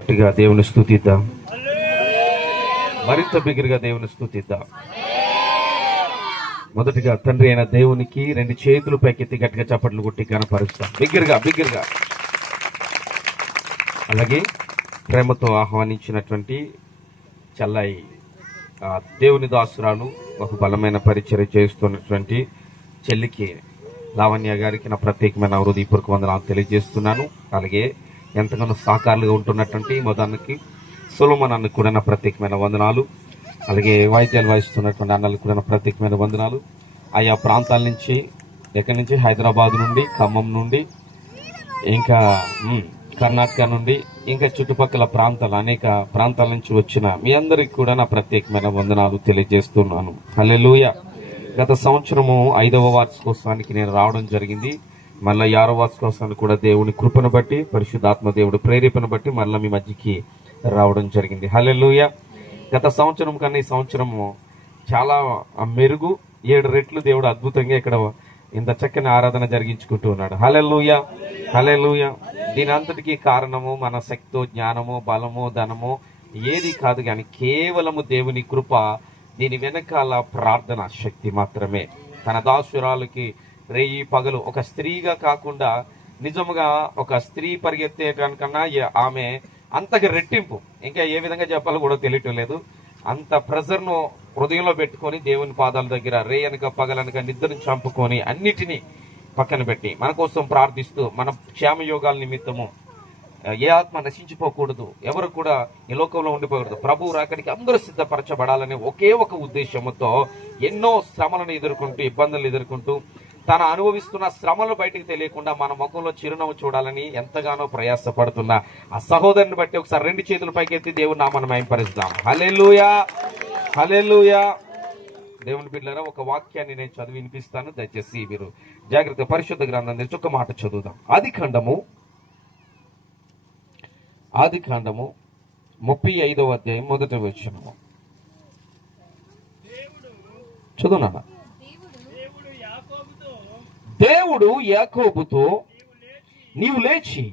గట్టిగా దేవుని స్తుతిద్దాం, మరింత బిగ్గరగా దేవుని స్తుతిద్దాం. మొదటిగా తండ్రి అయిన దేవునికి రెండు చేతులు పైకెత్తి గట్టిగా చప్పట్లు కొట్టి కనపరుస్తాం, బిగ్గరగా. అలాగే ప్రేమతో ఆహ్వానించినటువంటి చల్లాయి దేవుని దాసురాలు, బహు బలమైన పరిచర్య చేస్తున్నటువంటి చెల్లికి లావణ్య గారికి నా ప్రత్యేకమైన హృదయపూర్వక వందనాలు తెలియజేస్తున్నాను. అలాగే ఎంతగానో సహకారులుగా ఉంటున్నటువంటి మొదటికి సొలొమోన్ అన్నకు కూడా నా ప్రత్యేకమైన వందనాలు. అలాగే వాయిద్యాలు వాయిస్తున్నటువంటి అన్నలకు కూడా నా ప్రత్యేకమైన వందనాలు. ఆయా ప్రాంతాల నుంచి, ఎక్కడి నుంచి, హైదరాబాద్ నుండి, ఖమ్మం నుండి, ఇంకా కర్ణాటక నుండి, ఇంకా చుట్టుపక్కల ప్రాంతాలు, అనేక ప్రాంతాల నుంచి వచ్చిన మీ అందరికి కూడా నా ప్రత్యేకమైన వందనాలు తెలియజేస్తున్నాను. హల్లెలూయా. గత సంవత్సరము 5వ వార్షికోత్సవానికి నేను రావడం జరిగింది. మళ్ళీ 6వ వార్షికోత్సవానికి కూడా దేవుని కృపను బట్టి, పరిశుద్ధాత్మ దేవుడు ప్రేరేపణ బట్టి మళ్ళీ మీ మధ్యకి రావడం జరిగింది. హల్లెలూయా. గత సంవత్సరం కన్నా ఈ సంవత్సరము చాలా మెరుగు, 7 రెట్లు దేవుడు అద్భుతంగా ఇక్కడ ఇంత చక్కని ఆరాధన జరిగించుకుంటూ ఉన్నాడు. హల్లెలూయా, హల్లెలూయా. దీని అంతటికీ కారణము మన శక్తో, జ్ఞానము, బలము, ధనము ఏది కాదు కానీ కేవలము దేవుని కృప. దీని వెనకాల ప్రార్థన శక్తి మాత్రమే. తన దాసురాలకి రేయి పగలు, ఒక స్త్రీగా కాకుండా నిజముగా ఒక స్త్రీ పరిగెత్తేటానికన్నా ఆమె అంతగా రెట్టింపు, ఇంకా ఏ విధంగా చెప్పాలో కూడా తెలియటం లేదు. అంత ప్రెజర్ను హృదయంలో పెట్టుకొని దేవుని పాదాల దగ్గర రేయనక పగలనక నిద్రను చంపుకొని అన్నిటినీ పక్కన పెట్టి మన కోసం ప్రార్థిస్తూ, మన క్షేమయోగాల నిమిత్తము ఏ ఆత్మ నశించిపోకూడదు, ఎవరు కూడా ఈ లోకంలో ఉండిపోకూడదు, ప్రభు రాకడికి అందరూ సిద్ధపరచబడాలనే ఒకే ఒక ఉద్దేశంతో ఎన్నో శ్రమలను ఎదుర్కొంటూ, ఇబ్బందులు ఎదుర్కొంటూ, తన అనుభవిస్తున్న శ్రమలు బయటికి తెలియకుండా మన ముఖంలో చిరునవ్వు చూడాలని ఎంతగానో ప్రయాసపడుతున్న ఆ సహోదరుని బట్టి ఒకసారి 2 చేతుల పైకెత్తి దేవుని నామమును మహిమపరుస్తాం. హల్లెలూయా, హల్లెలూయా. దేవుని బిడ్డలారా, ఒక వాక్యాన్ని నేను చదివి వినిపిస్తాను, దయచేసి మీరు జాగ్రత్త. పరిశుద్ధ గ్రంథం నుంచి ఒక మాట చదువుదాం. ఆదికాండము 35వ అధ్యాయం 1వ వచనము చదువునా. దేవుడు యాకోబుతో, నీవు లేచి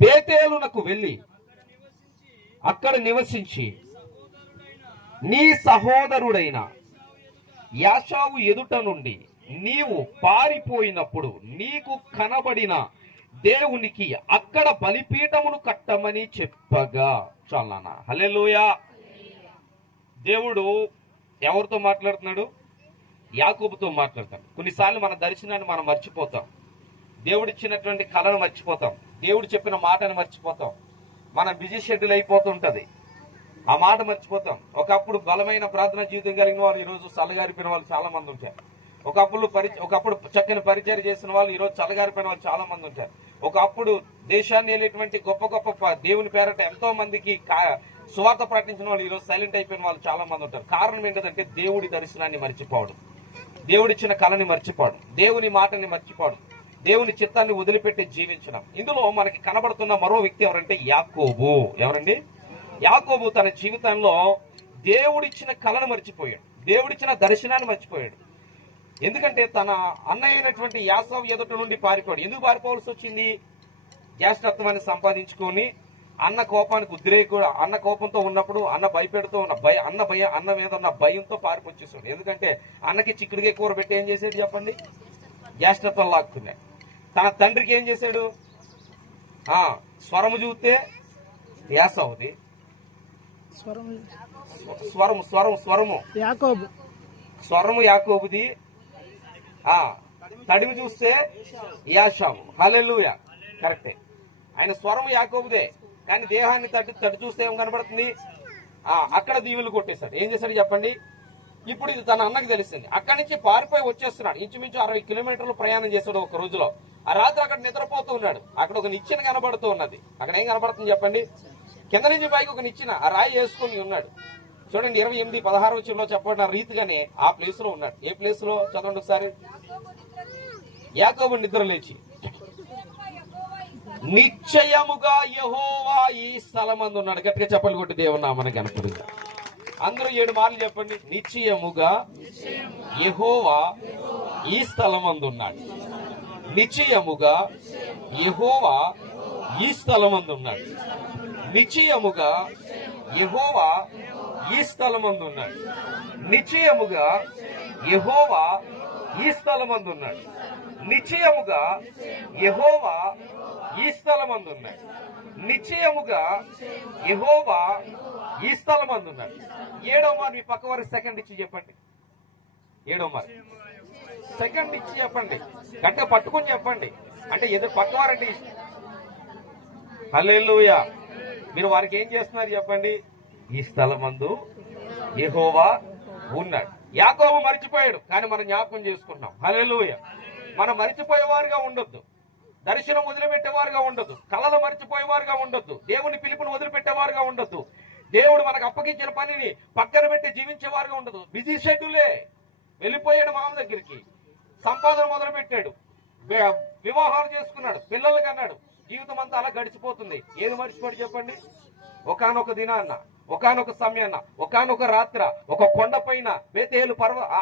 బేతేలునకు వెళ్ళి అక్కడ నివసించి నీ సహోదరుడైన యాషావు ఎదుట నుండి నీవు పారిపోయినప్పుడు నీకు కనబడిన దేవునికి అక్కడ బలిపీఠమును కట్టమని చెప్పగా. చాలనా. హల్లెలూయా. దేవుడు ఎవరితో మాట్లాడుతున్నాడు? యాకోబుతో మాట్లాడతాడు. కొన్నిసార్లు మన దర్శనాన్ని మనం మర్చిపోతాం, దేవుడిచ్చినటువంటి కళను మర్చిపోతాం, దేవుడు చెప్పిన మాటను మర్చిపోతాం. మన బిజీ షెడ్యూల్ అయిపోతుంటది, ఆ మాట మర్చిపోతాం. ఒకప్పుడు బలమైన ప్రార్థన జీవితం కలిగిన వాళ్ళు ఈరోజు చల్లగారిపోయిన వాళ్ళు చాలా మంది ఉంటారు. ఒకప్పుడు చక్కని పరిచయం చేసిన వాళ్ళు ఈరోజు చల్లగారిపోయిన వాళ్ళు చాలా మంది ఉంటారు. ఒకప్పుడు దేశాన్ని వెళ్ళేటువంటి గొప్ప గొప్ప దేవుని పేరట ఎంతో మందికి సువార్త ప్రకటించిన వాళ్ళు ఈరోజు సైలెంట్ అయిపోయిన వాళ్ళు చాలా మంది ఉంటారు. కారణం ఏంటంటే దేవుడి దర్శనాన్ని మర్చిపోవడం, దేవుడిచ్చిన కళని మర్చిపోవడం, దేవుని మాటని మర్చిపోవడం, దేవుని చిత్తాన్ని వదిలిపెట్టి జీవించడం. ఇందులో మనకి కనబడుతున్న మరో వ్యక్తి ఎవరంటే యాకోబు. ఎవరండి? యాకోబు తన జీవితంలో దేవుడిచ్చిన కళను మర్చిపోయాడు, దేవుడిచ్చిన దర్శనాన్ని మర్చిపోయాడు. ఎందుకంటే తన అన్నయ్య అయినటువంటి యాసావు ఎదుట నుండి పారిపోయాడు. ఎందుకు పారిపోవాల్సి వచ్చింది? జ్యేష్ఠత్వాన్ని సంపాదించుకొని అన్న కోపానికి ఉద్రేకుడు, అన్న కోపంతో ఉన్నప్పుడు, అన్న భయపెడుతూ ఉన్న అన్న మీద ఉన్న భయంతో పారిపోచ్చేసాడు. ఎందుకంటే అన్నకి చిక్కుడికే కూర పెట్టి ఏం చేసాడు చెప్పండి? జ్యేష్ఠత్వం లాక్కున్నాడు. తన తండ్రికి ఏం చేశాడు? స్వరము చూస్తే యాసావుది, స్వరము యాకోబుది, తడిమి చూస్తే యాషావు. హల్లెలూయా. కరెక్టే. ఆయన స్వరము యాకోబుదే, కానీ దేహాన్ని తడి చూస్తే ఏం కనబడుతుంది? అక్కడ దీవులు కొట్టేశాడు. ఏం చేశాడు చెప్పండి? ఇప్పుడు ఇది తన అన్నకి తెలిసింది. అక్కడి నుంచి పారిపోయి వచ్చేస్తున్నాడు. ఇంచుమించు 60 కిలోమీటర్లు ప్రయాణం చేశాడు ఒక రోజులో. ఆ రాత్రి అక్కడ నిద్రపోతూ ఉన్నాడు. అక్కడ ఒక నిచ్చెన కనబడుతూ ఉన్నది. అక్కడ ఏం కనబడుతుంది చెప్పండి? కింద నుంచి పైకి ఒక నిచ్చెన, ఆ రాయి వేసుకుని ఉన్నాడు. చూడండి, 28-16 వచ్చంలో చెప్పబడిన రీతిగానే ఆ ప్లేస్ లో ఉన్నాడు. ఏ ప్లేస్ లో చదవండి ఒకసారి. యాకోబు నిద్ర లేచి, నిశ్చయముగా యెహోవా ఈ స్థలమందు ఉన్నాడు. గట్టిగా చెప్పలు కొట్టి దేవుని నామమునకు కనపడుతుంది. అందరూ 7 మార్లు చెప్పండి. నిశ్చయముగా యెహోవా ఈ స్థలమందు ఉన్నాడు. నిశ్చయముగా యెహోవా ఈ స్థలమందు ఉన్నాడు. నిశ్చయముగా యెహోవా ఈ స్థలమందు ఉన్నాడు. నిశ్చయముగా యెహోవా ఈ స్థలమందు ఉన్నాడు. నిశ్చయముగా యెహోవా ఈ స్థలమందు ఉన్నాడు. నిశ్చయముగా యెహోవా ఈ స్థలమందు ఉన్నాడు. 7వ మాట మీ పక్క వారికి సెకండ్ ఇచ్చి చెప్పండి. 7వ మాట సెకండ్ ఇచ్చి చెప్పండి. గట్టిగా పట్టుకొని చెప్పండి. అంటే ఎదురు పక్కవారంటే హల్లెలూయా. మీరు వారికి ఏం చేస్తున్నారు చెప్పండి. ఈ స్థలమందు యెహోవా ఉన్నాడు. యాకోబు మరిచిపోయాడు, కానీ మనం జ్ఞాపకం చేసుకుంటాం. హల్లెలూయా. మనం మరిచిపోయేవారుగా ఉండొద్దు. దర్శనం వదిలిపెట్టేవారుగా ఉండొద్దు. కళలు మరిచిపోయేవారుగా ఉండొద్దు. దేవుని పిలుపును వదిలిపెట్టేవారుగా ఉండొద్దు. దేవుడు మనకు అప్పగించిన పనిని పక్కన పెట్టి జీవించేవారుగా ఉండదు. బిజీ షెడ్యూలే. వెళ్ళిపోయాడు మామ దగ్గరికి, సంపాదన మొదలు పెట్టాడు, వివాహాలు చేసుకున్నాడు, పిల్లలకి అన్నాడు. జీవితం అంతా అలా గడిచిపోతుంది. ఏది మర్చిపోయి చెప్పండి. ఒకానొక దినాన్న, ఒకానొక సమయాన్న, ఒకానొక రాత్ర ఒక కొండ పైన బేతేలు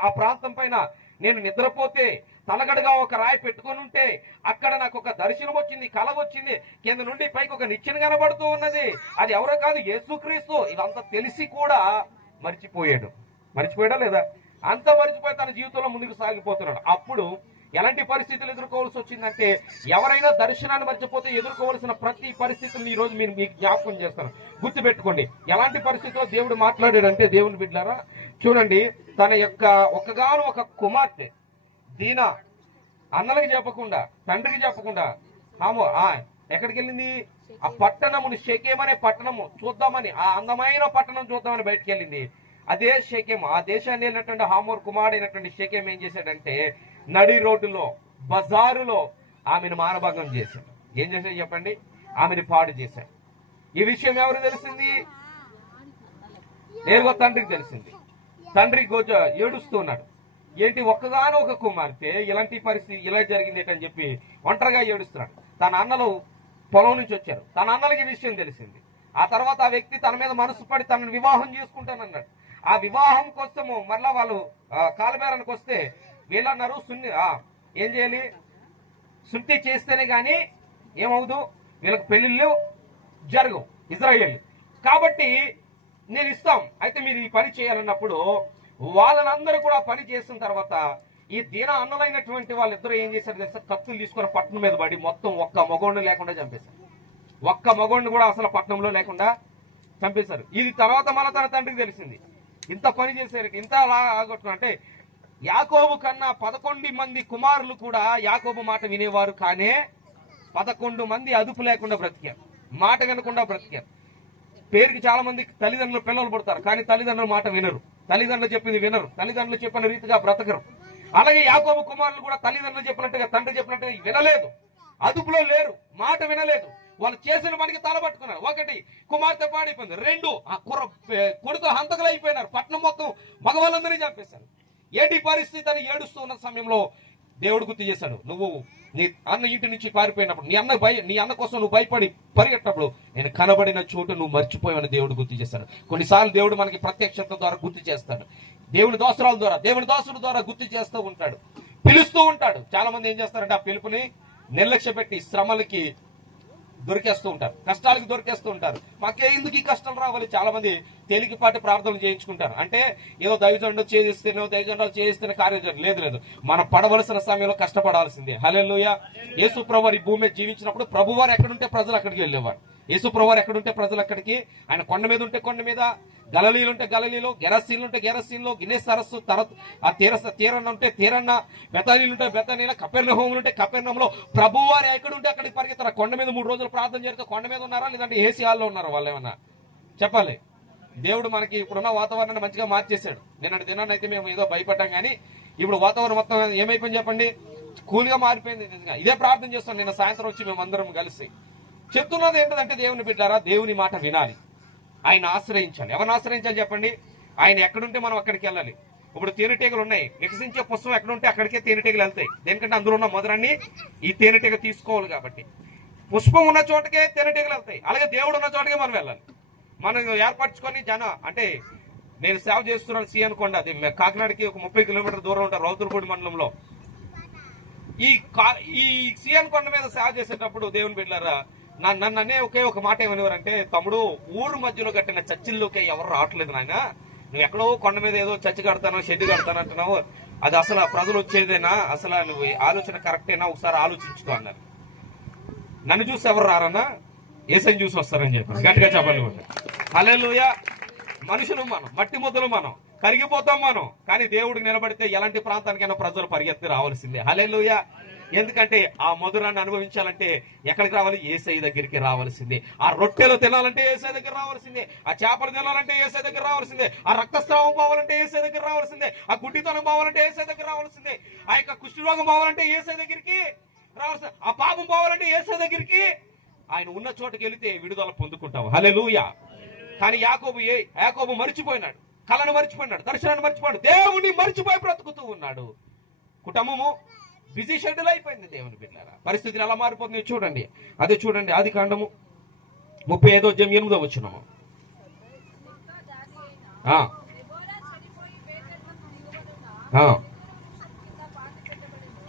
ఆ ప్రాంతం పైన నేను నిద్రపోతే తలగడగా ఒక రాయి పెట్టుకుని ఉంటే అక్కడ నాకు ఒక దర్శనం వచ్చింది, కళ వచ్చింది. కింద నుండి పైకి ఒక నిచ్చెన కనబడుతూ ఉన్నది. అది ఎవరో కాదు, యేసుక్రీస్తు. ఇదంతా తెలిసి కూడా మర్చిపోయాడు. మర్చిపోయాడా లేదా? అంత మర్చిపోయి తన జీవితంలో ముందుకు సాగిపోతున్నాడు. అప్పుడు ఎలాంటి పరిస్థితులు ఎదుర్కోవాల్సి వచ్చిందంటే, ఎవరైనా దర్శనాన్ని మర్చిపోతే ఎదుర్కోవాల్సిన ప్రతి పరిస్థితులను ఈ రోజు మీకు జ్ఞాపకం చేస్తాను. గుర్తుపెట్టుకోండి. ఎలాంటి పరిస్థితుల్లో దేవుడు మాట్లాడాడంటే, దేవుని బిడ్డలారా చూడండి, తన యొక్క ఒక కుమార్తె దీనా అన్నలకి చెప్పకుండా, తండ్రికి చెప్పకుండా ఎక్కడికి వెళ్ళింది? ఆ పట్టణముని షెకెం అనే పట్టణము చూద్దామని, ఆ అందమైన పట్టణం చూద్దామని బయటకు వెళ్ళింది. అదే షెకెం, ఆ దేశాన్ని వెళ్ళినటువంటి హామోర్ కుమారుడైనటువంటి షెకెం ఏం చేశాడంటే, నడి రోడ్డులో బజారులో ఆమెను మానభంగం చేశాడు. ఏం చేశాడు చెప్పండి? ఆమెను పాడు చేశాడు. ఈ విషయం ఎవరు తెలిసింది? నేరుగా తండ్రికి తెలిసింది. తండ్రి ఏడుస్తూ ఉన్నాడు. ఏంటి, ఒక్కగానో ఒక కుమార్తె ఇలాంటి పరిస్థితి ఇలా జరిగింది అని చెప్పి ఒంటరిగా ఏడుస్తున్నాడు. తన అన్నలు పొలం నుంచి వచ్చారు. తన అన్నలకి ఈ విషయం తెలిసింది. ఆ తర్వాత ఆ వ్యక్తి తన మీద మనసు పడి తనను వివాహం చేసుకుంటానన్నాడు. ఆ వివాహం కోసము మరలా వాళ్ళు కాలబేరానికి వస్తే వీళ్ళన్నారు, ఏం చేయాలి? శుద్ధి చేస్తేనే గాని ఏమవుదు, వీళ్ళకి పెళ్లిళ్ళు జరగవు ఇజ్రాయేల్. కాబట్టి నేను ఇస్తాం, అయితే మీరు ఈ పని చేయాలన్నప్పుడు వాళ్ళనందరూ కూడా పని చేసిన తర్వాత ఈ దీన అన్నలైనటువంటి వాళ్ళిద్దరూ ఏం చేశారు తెలుసా? కత్తులు తీసుకుని పట్టణం మీద పడి మొత్తం ఒక్క మగోడిని లేకుండా చంపేశారు. ఒక్క మగోడిని కూడా అసలు పట్టణంలో లేకుండా చంపేశారు. ఇది తర్వాత మళ్ళీ తన తండ్రికి తెలిసింది. ఇంత పని చేశారు, ఇంత ఆగొట్టున్నా అంటే యాకోబు కన్నా 11 మంది కుమారులు కూడా యాకోబు మాట వినేవారు, కానీ 11 మంది అదుపు లేకుండా బ్రతికారు, మాట వినకుండా బ్రతికారు. పేరుకి చాలా మంది తల్లిదండ్రులు పిల్లలు పుడతారు, కానీ తల్లిదండ్రుల మాట వినరు, తల్లిదండ్రులు చెప్పింది వినరు, తల్లిదండ్రులు చెప్పిన రీతిగా బ్రతకరు. అలాగే యాకోబు కుమారులు కూడా తల్లిదండ్రులు చెప్పినట్టుగా, తండ్రి చెప్పినట్టుగా వినలేదు, అదుపులో లేరు, మాట వినలేదు. వాళ్ళు చేసిన పనికి తలబట్టుకున్నారు. 1 కుమార్తె పాడైపోయింది, 2 ఆ కొడుకు హంతకులు అయిపోయినారు, పట్నం మొత్తం మగవాళ్ళందరినీ చంపేశారు. ఏంటి పరిస్థితి అని ఏడుస్తూ ఉన్న సమయంలో దేవుడు గుర్తు చేశాడు, నువ్వు నీ అన్న ఇంటి నుంచి పారిపోయినప్పుడు, నీ అన్న కోసం నువ్వు భయపడి పరిగెట్టినప్పుడు నేను కనబడిన చోటు నువ్వు మర్చిపోయావని దేవుడు గుర్తు చేశాడు. కొన్నిసార్లు దేవుడు మనకి ప్రత్యక్షత ద్వారా గుర్తు చేస్తాడు, దేవుని దోసరాల ద్వారా, దేవుని దోసుల ద్వారా గుర్తు చేస్తూ ఉంటాడు, పిలుస్తూ ఉంటాడు. చాలా మంది ఏం చేస్తారంటే ఆ పిలుపుని నిర్లక్ష్య పెట్టి శ్రమలకి దొరికేస్తూ ఉంటారు, కష్టాలకు దొరికేస్తూ ఉంటారు. మాకే ఎందుకు ఈ కష్టాలు రావాలి? చాలా మంది తేలికపాటి ప్రార్థనలు చేయించుకుంటారు. అంటే ఏదో దైవజనుడు చేయిస్తేనో దైవజనులు చేయిస్తేనే కార్యం లేదు. మనం పడవలసిన సమయంలో కష్టపడాల్సిందే. హల్లెలూయా. యేసు ప్రభువారు ఈ భూమి మీద జీవించినప్పుడు ప్రభువారు ఎక్కడుంటే ప్రజలు అక్కడికి వెళ్ళేవారు. యేసు ప్రభువారు ఎక్కడుంటే ప్రజలు అక్కడికి, ఆయన కొండ మీద ఉంటే కొండ మీద, గలిలీలు ఉంటే గలిలీలో, గెరసీన్లు ఉంటే గెరసీన్లో, గిన్నెస్ సరస్సు ఆ తీరన్న ఉంటే తీరన్న, బెతానీలు ఉంటే బెతానీలో, కపెర్నహూములు ఉంటే కపెర్నహూములో, ప్రభువారు ఎక్కడుంటే అక్కడికి పరిగెత్తారు. కొండ మీద 3 రోజులు ప్రార్థన చేస్తే కొండ మీద ఉన్నారా, లేదంటే ఏసీ హాల్లో ఉన్నారా? వాళ్ళు ఏమన్నా చెప్పాలి. దేవుడు మనకి ఇప్పుడున్న వాతావరణాన్ని మంచిగా మార్చేశాడు. నిన్నటి దినాన్ని అయితే మేము ఏదో భయపడ్డాం, కానీ ఇప్పుడు వాతావరణం మొత్తం ఏమైపోయింది చెప్పండి? కూల్గా మారిపోయింది. ఇదే ప్రార్థన చేస్తాం. నిన్న సాయంత్రం వచ్చి మేము అందరం కలిసి చెప్తున్నది ఏంటంటే, దేవుని బిడ్డారా, దేవుని మాట వినాలి, ఆయన ఆశ్రయించాలి. ఎవరిని ఆశ్రయించాలి చెప్పండి? ఆయన ఎక్కడుంటే మనం అక్కడికి వెళ్ళాలి. ఇప్పుడు తేనెటీగలు ఉన్నాయి, వికసించే పుష్పం ఎక్కడుంటే అక్కడికే తేనెటీగలు వెళ్తాయి. దేనికంటే అందులో ఉన్న మొదలన్నీ ఈ తేనెటీగ తీసుకోవాలి కాబట్టి. పుష్పం ఉన్న చోటకే తేనెటీగలు వెళ్తాయి, అలాగే దేవుడు ఉన్న చోటకే మనం వెళ్ళాలి. మనం ఏర్పరచుకొని అంటే నేను సేవ చేస్తున్నాను సీఎన్ కొండ, అది కాకినాడకి ఒక 30 కిలోమీటర్ దూరం ఉంటారు, రౌతులపూడి మండలంలో. ఈ సీఎన్ కొండ మీద సేవ చేసేటప్పుడు దేవుని బిడ్డలారా నన్నే ఒకే ఒక మాట ఏమనేవారంటే, తమ్ముడు ఊరు మధ్యలో కట్టిన చర్చిల్లోకి ఎవరు రావట్లేదు నాయన, నువ్వు ఎక్కడో కొండ మీద ఏదో చర్చి కడతానో షెడ్ కడతాను అంటున్నావు, అది అసలు ప్రజలు వచ్చేదేనా, అసలు నువ్వు ఆలోచన కరెక్టేనా, ఒకసారి ఆలోచించుకో అన్నారు. నన్ను చూసి ఎవరు రారన్నా, ఏసైని చూసి వస్తారని చెప్పారు. గట్టిగా చెప్పండి. హల్లెలూయా. మనుషులు మనం, మట్టి ముద్దలు మనం, కరిగిపోతాం మనం, కానీ దేవుడికి నిలబడితే ఎలాంటి ప్రాంతానికైనా ప్రజలు పరిగెత్తి రావాల్సిందే. హల్లెలూయా. ఎందుకంటే ఆ మధురాన్ని అనుభవించాలంటే ఎక్కడికి రావాలి? యేసయ్య దగ్గరికి రావాల్సిందే. ఆ రొట్టెలు తినాలంటే యేసయ్య దగ్గర రావాల్సిందే. ఆ చేపలు తినాలంటే యేసయ్య దగ్గర రావాల్సిందే. ఆ రక్తస్రావం పోవాలంటే యేసయ్య దగ్గర రావాల్సిందే. ఆ గుడ్డితనం పోవాలంటే యేసయ్య దగ్గర రావాల్సిందే. ఆ యొక్క కుష్ఠరోగం పోవాలంటే యేసయ్య దగ్గరికి రావాల్సిందే. ఆ పాపం పోవాలంటే యేసయ్య దగ్గరికి. ఆయన ఉన్న చోటకి వెళితే విడుదల పొందుకుంటావు. హల్లెలూయా. కానీ యాకోబు మరిచిపోయినాడు, కళను మర్చిపోయినాడు, దర్శనాన్ని మర్చిపోయాడు, దేవుని మర్చిపోయి బ్రతుకుతూ ఉన్నాడు. కుటుంబము బిజీ షెడ్యూల్ అయిపోయింది. దేవుని బిడ్డలారా, పరిస్థితులు ఎలా మారిపోతుంది చూడండి. అదే చూడండి, ఆదికాండము 35:8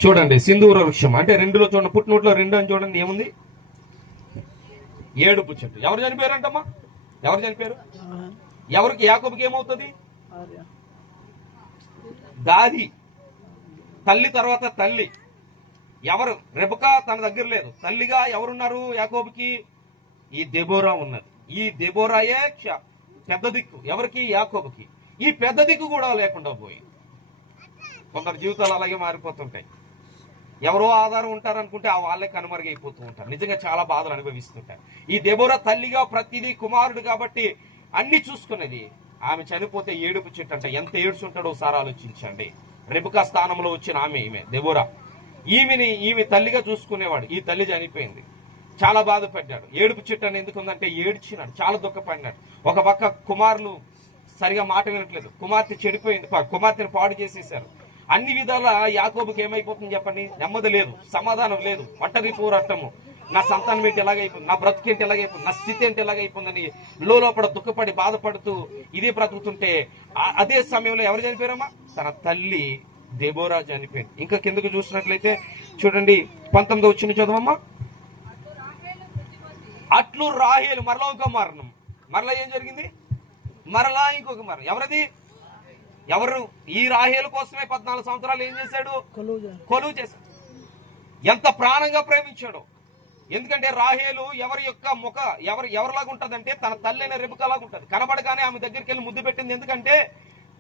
చూడండి. సింధూర వృక్షం అంటే 2లో చూడండి, పుట్టినోట్లో 2 అని చూడండి, ఏముంది? ఏడుపు చెట్టు. ఎవరు చనిపోయారంటమ్మా? ఎవరు చనిపోయారు? ఎవరికి? యాకోబుకి ఏమవుతుంది? దాది, తల్లి తర్వాత తల్లి. ఎవరు? రెబకా తన దగ్గర లేదు. తల్లిగా ఎవరున్నారు యాకోబుకి? ఈ దెబోరా ఉన్నది. ఈ దెబోరాయే పెద్ద దిక్కు ఎవరికి? యాకోబుకి. ఈ పెద్ద దిక్కు కూడా లేకుండా పోయింది. కొందరు జీవితాలు అలాగే మారిపోతుంటాయి. ఎవరో ఆధారం ఉంటారనుకుంటే ఆ వాళ్ళే కనుమరుగైపోతూ ఉంటారు. నిజంగా చాలా బాధలు అనుభవిస్తుంటారు. ఈ దెబోరా తల్లిగా ప్రతిదీ, కుమారుడు కాబట్టి అన్ని చూసుకునేది. ఆమె చనిపోతే ఏడుపు చెట్టు అంట. ఎంత ఏడ్చుంటాడో ఒకసారి ఆలోచించండి. రెబకా స్థానంలో వచ్చిన ఈమె దెబోరా. ఈమె తల్లిగా చూసుకునేవాడు. ఈ తల్లి చనిపోయింది. చాలా బాధపడ్డాడు. ఏడుపు చెట్టు అని ఎందుకు ఉందంటే ఏడ్చినాడు, చాలా దుఃఖపడినాడు. ఒక పక్క కుమారులు సరిగా మాట వినట్లేదు, కుమార్తె చెడిపోయింది, కుమార్తెను పాడు చేసేసారు. అన్ని విధాల యాకోబుకి ఏమైపోతుంది చెప్పండి? నెమ్మది లేదు, సమాధానం లేదు, ఒంటరి పోరాటము. నా సంతానం ఏంటి ఎలాగైపోయింది, నా బ్రతుకు ఏంటి ఎలాగైపోయింది, నా స్థితి ఏంటి ఎలాగైపోయిందని లోపల దుఃఖపడి బాధపడుతూ ఇదే బ్రతుకుతుంటే అదే సమయంలో ఎవరు చనిపోయారమ్మా? తన తల్లి దెబోరా చనిపోయింది. ఇంకా కిందకు చూసినట్లయితే చూడండి, 19 చదవమ్మా. అట్లు రాహేలు, మరలా ఒక మరణం. మరలా ఏం జరిగింది? మరలా ఇంకొక మరణం. ఎవరది? ఎవరు? ఈ రాహేలు కోసమే 14 సంవత్సరాలు ఏం చేశాడు? కొలువు చేశాడు. ఎంత ప్రాణంగా ప్రేమించాడు. ఎందుకంటే రాహేలు ఎవరిలాగా ఉంటదంటే తన తల్లి అయిన రెబెకాలాగా ఉంటది. కనబడగానే ఆమె దగ్గరికి వెళ్ళి ముద్దు పెట్టింది. ఎందుకంటే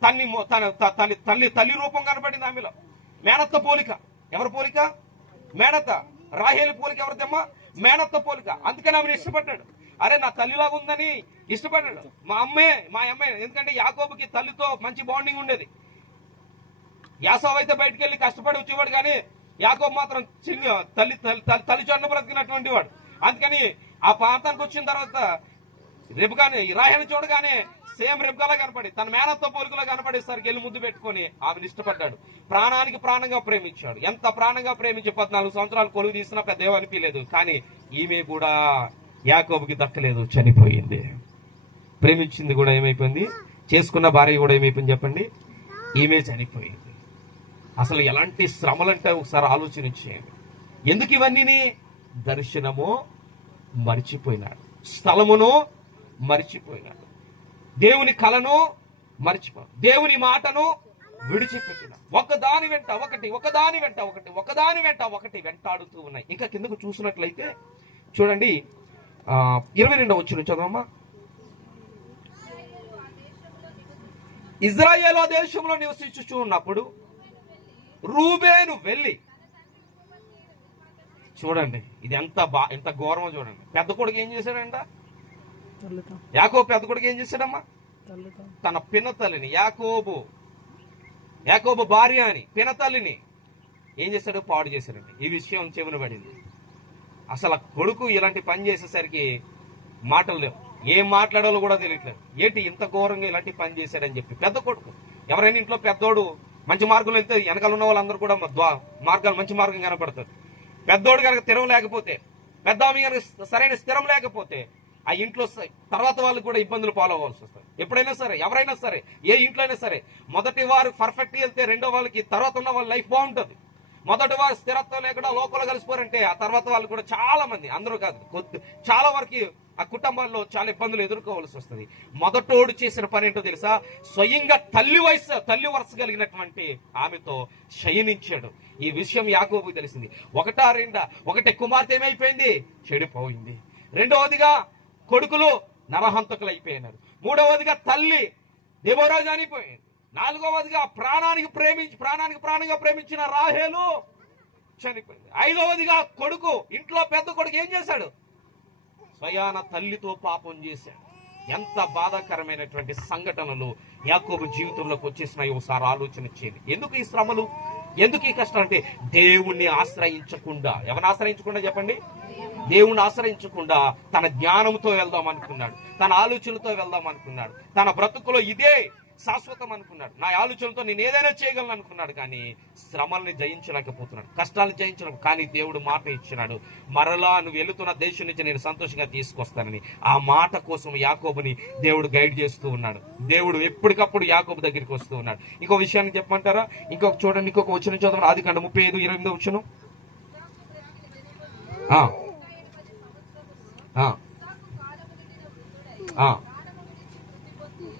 తల్లి రూపం కనబడింది ఆమెలో. మేనత్త పోలిక. ఎవరి పోలిక? మేనత్త. రాహేలు పోలిక ఎవరిదమ్మా? మేనత్త పోలిక. అందుకని ఆమెను ఇష్టపడ్డాడు. అరే నా తల్లిలాగా ఉందని ఇష్టపడ్డాడు. మా అమ్మే. ఎందుకంటే యాకోబుకి తల్లితో మంచి బాండింగ్ ఉండేది. యాసవ్ అయితే బయటకు వెళ్ళి కష్టపడి వచ్చేవాడు, కానీ యాకోబు మాత్రం తల్లి చండ బ్రతికినటువంటి వాడు. అందుకని ఆ ప్రాంతానికి వచ్చిన తర్వాత రెబెకాని రాహేలు చూడగానే సేమ్ రెబెకాలా కనపడి, తన మేనత్తో పోలికలో కనపడేసరికి వెళ్ళి ముద్దు పెట్టుకుని ఆమెను ఇష్టపడ్డాడు. ప్రాణానికి ప్రాణంగా ప్రేమించాడు. ఎంత ప్రాణంగా ప్రేమించి 14 సంవత్సరాలు కొలువు తీసినా పెద్ద ఏమనిపించలేదు. కానీ ఈమె కూడా యాకోబుకి దక్కలేదు, చనిపోయింది. ప్రేమించింది కూడా ఏమైపోయింది? చేసుకున్న భార్య కూడా ఏమైపోయింది చెప్పండి? ఈమె చనిపోయింది. అసలు ఎలాంటి శ్రమలంటే ఒకసారి ఆలోచించేయండి. ఎందుకు ఇవన్నీ? దర్శనము మర్చిపోయినాడు, స్థలమును మర్చిపోయినాడు, దేవుని కలను మర్చిపోయాడు, దేవుని మాటను విడిచిపెట్టిన. ఒకదాని వెంట ఒకటి వెంటాడుతూ ఉన్నాయి. ఇంకా కిందకు చూసినట్లయితే చూడండి, 22 చదవమ్మా. ఇజ్రాయేలు దేశంలో నివసించుచూ ఉన్నప్పుడు రూబేను వెళ్ళి, చూడండి ఇది ఎంత ఘోరమో చూడండి. పెద్ద కొడుకు ఏం చేశాడంట? యాకోబు పెద్ద కొడుకు ఏం చేశాడమ్మా? తన పినతల్లిని, యాకోబు భార్య అని పినతల్లిని ఏం చేశాడు? పాడు చేశాడండి. ఈ విషయం చెవిన పడింది. అసలు కొడుకు ఇలాంటి పని చేసేసరికి మాటలు లేవు, ఏం మాట్లాడాలో కూడా తెలియట్లేదు. ఏంటి ఇంత ఘోరంగా ఇలాంటి పని చేశాడని చెప్పి. పెద్ద కొడుకు. ఎవరైనా ఇంట్లో పెద్దోడు మంచి మార్గంలో వెళ్తే వెనకాల ఉన్న వాళ్ళందరూ కూడా మంచి మార్గం కనపడుతుంది. పెద్దోడు కనుక స్థిరం లేకపోతే, పెద్ద ఆమె కనుక సరైన స్థిరం లేకపోతే ఆ ఇంట్లో తర్వాత వాళ్ళకి కూడా ఇబ్బందులు పాలవ్వాల్సి వస్తుంది. ఎప్పుడైనా సరే, ఎవరైనా సరే, ఏ ఇంట్లో అయినా సరే, మొదటి వారు పర్ఫెక్ట్ వెళ్తే రెండో వాళ్ళకి తర్వాత ఉన్న వాళ్ళ లైఫ్ బాగుంటుంది. మొదటి వారు స్థిరత్వం లేకుండా లోకంలో కలిసిపోరంటే ఆ తర్వాత వాళ్ళు కూడా చాలా మంది, అందరూ కాదు, చాలా వరకు ఆ కుటుంబాల్లో చాలా ఇబ్బందులు ఎదుర్కోవాల్సి వస్తుంది. మొదటోడు చేసిన పని ఏంటో తెలుసా? స్వయంగా తల్లి వరుస కలిగినటువంటి ఆమెతో శయనించాడు. ఈ విషయం యాకోబుకు తెలిసింది. ఒకటి కుమార్తె ఏమైపోయింది? చెడిపోయింది. రెండవదిగా కొడుకులు నరహంతకులు అయిపోయినారు. మూడవదిగా తల్లి దెబోరా చనిపోయింది. నాలుగవదిగా ప్రాణానికి ప్రాణంగా ప్రేమించిన రాహేలు చనిపోయింది. ఐదవదిగా కొడుకు, ఇంట్లో పెద్ద కొడుకు ఏం చేశాడు? స్వయాన తల్లితో పాపం చేశాడు. ఎంత బాధాకరమైనటువంటి సంఘటనలు యాకోబు జీవితంలోకి వచ్చేసినాయి ఒకసారి ఆలోచన చేయండి. ఎందుకు ఈ శ్రమలు, ఎందుకు ఈ కష్టం అంటే దేవుణ్ణి ఆశ్రయించకుండా. ఎవరిని ఆశ్రయించకుండా చెప్పండి? దేవుణ్ణి ఆశ్రయించకుండా తన జ్ఞానంతో వెళ్దాం అనుకున్నాడు, తన ఆలోచనలతో వెళ్దాం అనుకున్నాడు, తన బ్రతుకులో ఇదే శాశ్వతం అనుకున్నాడు, నా ఆలోచనలతో నేను ఏదైనా చేయగలను అనుకున్నాడు. కానీ శ్రమల్ని జయించలేకపోతున్నాడు, కష్టాలను జయించలేక. కానీ దేవుడు మాట ఇచ్చినాడు, మరలా నువ్వు వెళుతున్న దేశం నుంచి నేను సంతోషంగా తీసుకొస్తానని. ఆ మాట కోసం యాకోబుని దేవుడు గైడ్ చేస్తూ ఉన్నాడు. దేవుడు ఎప్పటికప్పుడు యాకోబు దగ్గరికి వస్తూ ఉన్నాడు. ఇంకో విషయాన్ని చెప్పమంటారా? చూడండి, ఇంకొక వచనం చదవండి. ఆదికాండం 35:28 వచనం.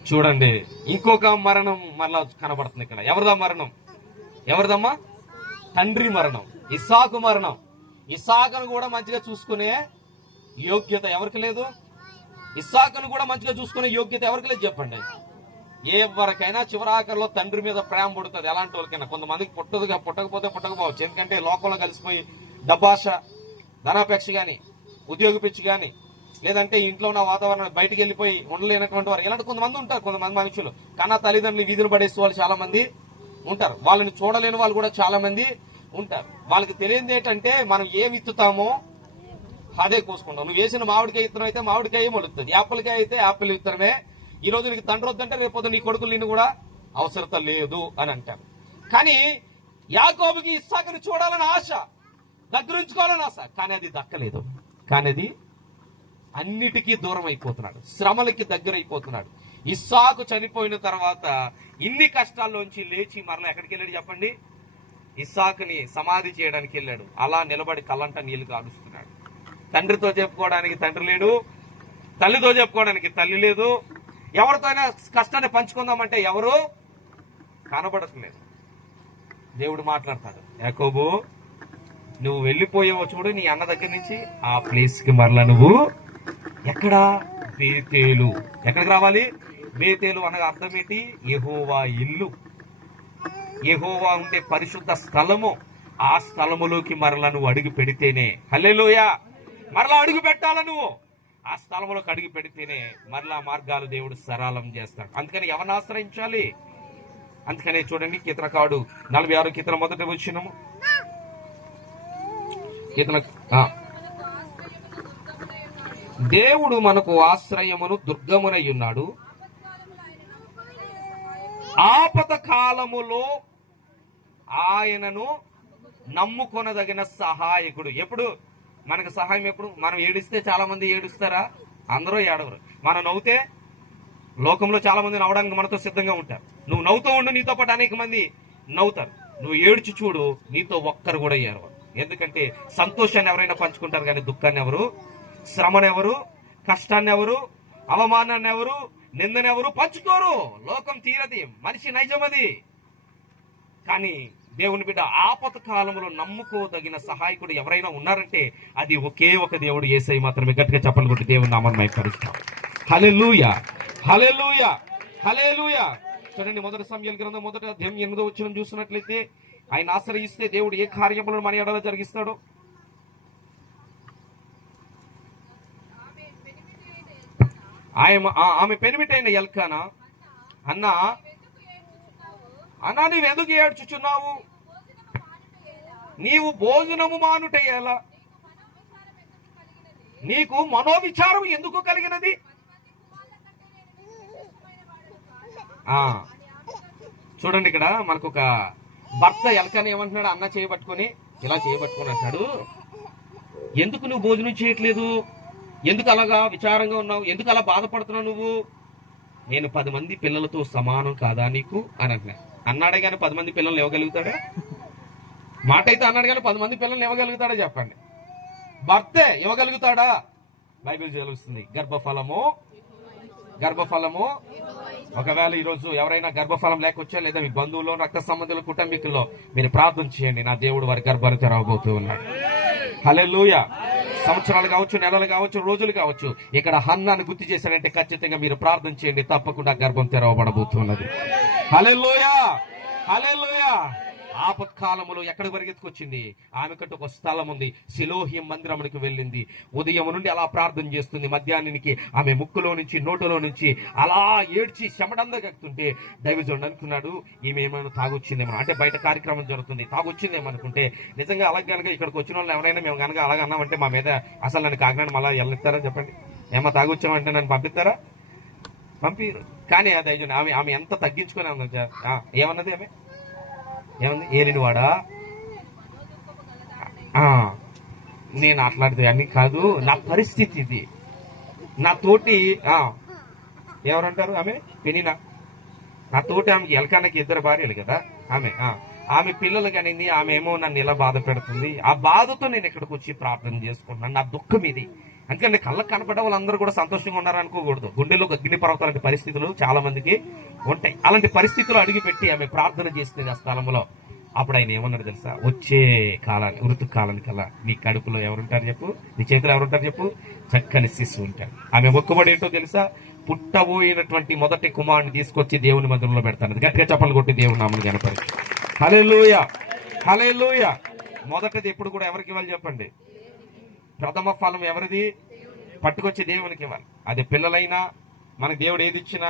చూడండి, ఇంకొక మరణం మరలా కనబడుతుంది ఇక్కడ. ఎవరిదా మరణం? ఎవరిదమ్మా? తండ్రి మరణం, ఇస్సాకు మరణం. ఇస్సాకును కూడా మంచిగా చూసుకునే యోగ్యత ఎవరికి లేదు? ఇస్సాకును కూడా మంచిగా చూసుకునే యోగ్యత ఎవరికి లేదు చెప్పండి? ఎవరికైనా చివరాఖరిలో తండ్రి మీద ప్రేమ పుడుతుంది. ఎలాంటి వాళ్ళకైనా. కొంతమందికి పుట్టకపోవచ్చు. ఎందుకంటే లోకంలో కలిసిపోయి డబ్బాష, ధనాపేక్ష గాని, ఉద్యోగ పిచ్చి గాని, లేదంటే ఇంట్లో ఉన్న వాతావరణం బయటికి వెళ్ళిపోయి ఉండలేనటువంటి వారు, ఇలాంటి కొంతమంది ఉంటారు. కొంతమంది మనుషులు కన్నా తల్లిదండ్రులు వీధులు పడేసే వాళ్ళు చాలా మంది ఉంటారు. వాళ్ళని చూడలేని వాళ్ళు కూడా చాలా మంది ఉంటారు. వాళ్ళకి తెలియదు ఏంటంటే మనం ఏ విత్తుతామో అదే కోసుకుంటాం. నువ్వు వేసిన మామిడికాయ విత్తనం అయితే మామిడికాయ మొలుస్తుంది, యాపిల్కాయ అయితే యాపిల్ విత్తనమే. ఈ రోజు నీకు తండ్రి వద్దంటే రేపు నీ కొడుకులు నిన్ను కూడా అవసరత లేదు అని అంటారు. కానీ యాకోబుకి ఇస్సాకుని చూడాలని ఆశ, దగ్గరుంచుకోవాలని ఆశ, కానీ అది దక్కలేదు. కానీ అది అన్నిటికీ దూరం అయిపోతున్నాడు, శ్రమలకి దగ్గర అయిపోతున్నాడు. ఇస్సాకు చనిపోయిన తర్వాత ఇన్ని కష్టాల్లోంచి లేచి మరలా ఎక్కడికి వెళ్ళాడు చెప్పండి? ఇస్సాకుని సమాధి చేయడానికి వెళ్ళాడు. అలా నిలబడి కళ్ళంట నీళ్లు కాలుస్తున్నాడు. తండ్రితో చెప్పుకోవడానికి తండ్రి లేడు, తల్లితో చెప్పుకోవడానికి తల్లి లేదు. ఎవరితోనైనా కష్టాన్ని పంచుకుందామంటే ఎవరు కనబడట్లేదు. దేవుడు మాట్లాడతాడు, యాకోబు నువ్వు వెళ్ళిపోయావో చూడు నీ అన్న దగ్గర నుంచి, ఆ ప్లేస్ కి మరలా నువ్వు ఎక్కడా? బేతేలు. ఎక్కడికి రావాలి? బేతేలు అనగా అర్థం ఏంటి? యెహోవా ఇల్లు, యెహోవా ఉండే పరిశుద్ధ స్థలము. ఆ స్థలములోకి మరలా నువ్వు అడుగు పెడితేనే, హల్లెలూయా, మరలా అడుగు పెట్టాల నువ్వు. ఆ స్థలంలోకి అడుగు పెడితేనే మరలా మార్గాలు దేవుడు సరళం చేస్తాడు. అందుకని ఎవరిని ఆశ్రయించాలి? అందుకనే చూడండి, కీర్తనకారుడు 46 కీర్తన మొదటి వచనము. దేవుడు మనకు ఆశ్రయమును దుర్గమునై ఉన్నాడు, ఆపద కాలములో ఆయనను నమ్ముకొనదగిన సహాయకుడు. ఎప్పుడు మనకు సహాయం? ఎప్పుడు మనం ఏడిస్తే చాలా మంది ఏడుస్తారా? అందరూ ఏడవరు. మనం నవ్వుతే లోకంలో చాలా మంది నవ్వడానికి మనతో సిద్ధంగా ఉంటారు. నువ్వు నవ్వుతూ ఉండు, నీతో పాటు అనేక మంది నవ్వుతారు. నువ్వు ఏడ్చి చూడు, నీతో ఒక్కరు కూడా ఏడవరు. ఎందుకంటే సంతోషాన్ని ఎవరైనా పంచుకుంటారు కానీ దుఃఖాన్ని ఎవరు, శ్రమను ఎవరు, కష్టాన్ని ఎవరు, అవమానాన్ని ఎవరు, నిందను ఎవరు పంచుకోరు. లోకం తీరది, మనిషి నైజమది. కానీ దేవుని బిడ్డ ఆపద కాలంలో నమ్ముకోదగిన సహాయకుడు ఎవరైనా ఉన్నారంటే అది ఒకే ఒక దేవుడు, యేసయ్య మాత్రమే. గట్టిగా చెప్పలు కొట్టి దేవుని నామమును మహిమపరుస్తాం. హల్లెలూయా, హల్లెలూయా, హల్లెలూయా. చూడండి, మొదటి సమూయేలు గ్రంథం 1వ అధ్యాయం 8వ వచనం చూసినట్లయితే, ఆయన ఆశ్రయిస్తే దేవుడు ఏ కార్యములను మన ఎడల జరిగిస్తాడో. ఆమె పెనిమిటైన ఎల్కానా, అన్నా నీవెందుకు ఏడ్చుచున్నావు? నీవు భోజనము మానుటయ్యేలా, నీకు మనోవిచారం ఎందుకు కలిగినది? చూడండి, ఇక్కడ మనకు ఒక భర్త ఎల్కానా ఏమంటున్నాడు? అన్న చేయబట్టుకొని ఇలా చేయబట్టుకొని అంటాడు, ఎందుకు నువ్వు భోజనం చేయట్లేదు? ఎందుకు అలాగా విచారంగా ఉన్నావు? ఎందుకు అలా బాధపడుతున్నావు నువ్వు? నేను 10 మంది పిల్లలతో సమానం కాదా నీకు అని అంటున్నా. అన్నాడే కానీ 10 మంది పిల్లలు ఇవ్వగలుగుతాడా? మాట అయితే అన్నాడు కానీ 10 మంది పిల్లల్ని ఇవ్వగలుగుతాడా చెప్పండి? భర్తే ఇవ్వగలుగుతాడా? బైబిల్ తెలుస్తుంది. గర్భఫలము ఒకవేళ ఈరోజు ఎవరైనా గర్భఫలం లేకొచ్చా, లేదా మీ బంధువుల్లో, రక్త సంబంధులు, కుటుంబీకుల్లో మీరు ప్రార్థన చేయండి, నా దేవుడు వారి గర్భాన్ని తెరవబోతూ ఉన్నాడు. హల్లెలూయా. సంవత్సరాలు కావచ్చు, నెలలు కావచ్చు, రోజులు కావచ్చు, ఇక్కడ హన్నాను గుర్తు చేశాడంటే ఖచ్చితంగా మీరు ప్రార్థన చేయండి, తప్పకుండా గర్భం తెరవబడబోతున్నది. హల్లెలూయా, హల్లెలూయా. ఆపత్కాలములో ఎక్కడికి పరిగెత్తుకొచ్చింది? ఆమెకంటూ ఒక స్థలం ఉంది, సిలోహిం మందిరమునికి వెళ్ళింది. ఉదయం నుండి అలా ప్రార్థన చేస్తుంది. మధ్యాహ్నానికి ఆమె ముక్కులో నుంచి, నోటులో నుంచి అలా ఏడ్చి చెమటంతా కక్కుతుంటే దైవజనుడు అనుకున్నాడు, ఈమె ఏమైనా తాగొచ్చిందేమో, అంటే బయట కార్యక్రమం జరుగుతుంది, తాగొచ్చిందేమో అనుకుంటే, నిజంగా అలాగే కనుక ఇక్కడికి వచ్చిన వాళ్ళు ఎవరైనా మేము కనుక అలాగన్నామంటే మా మీద అసలు నన్ను కాకినాడ మళ్ళీ వెళ్ళిస్తారా చెప్పండి? ఏమో తాగొచ్చామంటే నన్ను పంపిస్తారా? పంపిరు. కానీ ఆ దైవజనుడు ఆమె ఎంత తగ్గించుకుని ఏమన్నది? ఏమన్నా ఏలినవాడా? నేను అట్లాంటిది అన్ని కాదు, నా పరిస్థితి ఇది. నా తోటి ఎవరంటారు ఆమె పెనినా, నా తోటి ఆమెకి ఎలకానికి 2 భార్యలు కదా ఆమె పిల్లలు కనింది. ఆమె ఏమో నన్ను ఇలా బాధ పెడుతుంది, ఆ బాధతో నేను ఇక్కడికి వచ్చి ప్రార్థన చేసుకుంటున్నాను, నా దుఃఖం ఇది. అందుకని కళ్ళకు కనపడ్డ వాళ్ళందరూ కూడా సంతోషంగా ఉన్నారనుకోకూడదు. గుండెలో అగ్ని పర్వతం లాంటి పరిస్థితులు చాలా మందికి ఉంటాయి. అలాంటి పరిస్థితులు అడిగిపెట్టి ఆమె ప్రార్థన చేస్తుంది ఆ స్థలంలో. అప్పుడు ఆయన ఏమన్నాడు తెలుసా? వచ్చే కాలాన్ని, ఋతుకాలానికి కల్లా నీ కడుపులో ఎవరుంటారు చెప్పు, నీ చేతిలో ఎవరుంటారు చెప్పు? చక్కని శిశువు ఉంటాడు. ఆమె మొక్కుబడి ఏంటో తెలుసా? పుట్టబోయినటువంటి మొదటి కుమారుని తీసుకొచ్చి దేవుని మందిరంలో పెడతాను. గట్టిగా చప్పలు కొట్టి దేవుని నామమును కనపరిచి హల్లెలూయా, హల్లెలూయా. మొదటిది ఎప్పుడు కూడా ఎవరికి ఇవ్వాలి చెప్పండి? ప్రథమ ఫలం ఎవరిది? పట్టుకొచ్చి దేవునికి ఇవ్వాలి. అది పిల్లలైనా, మనకి దేవుడు ఏది ఇచ్చినా.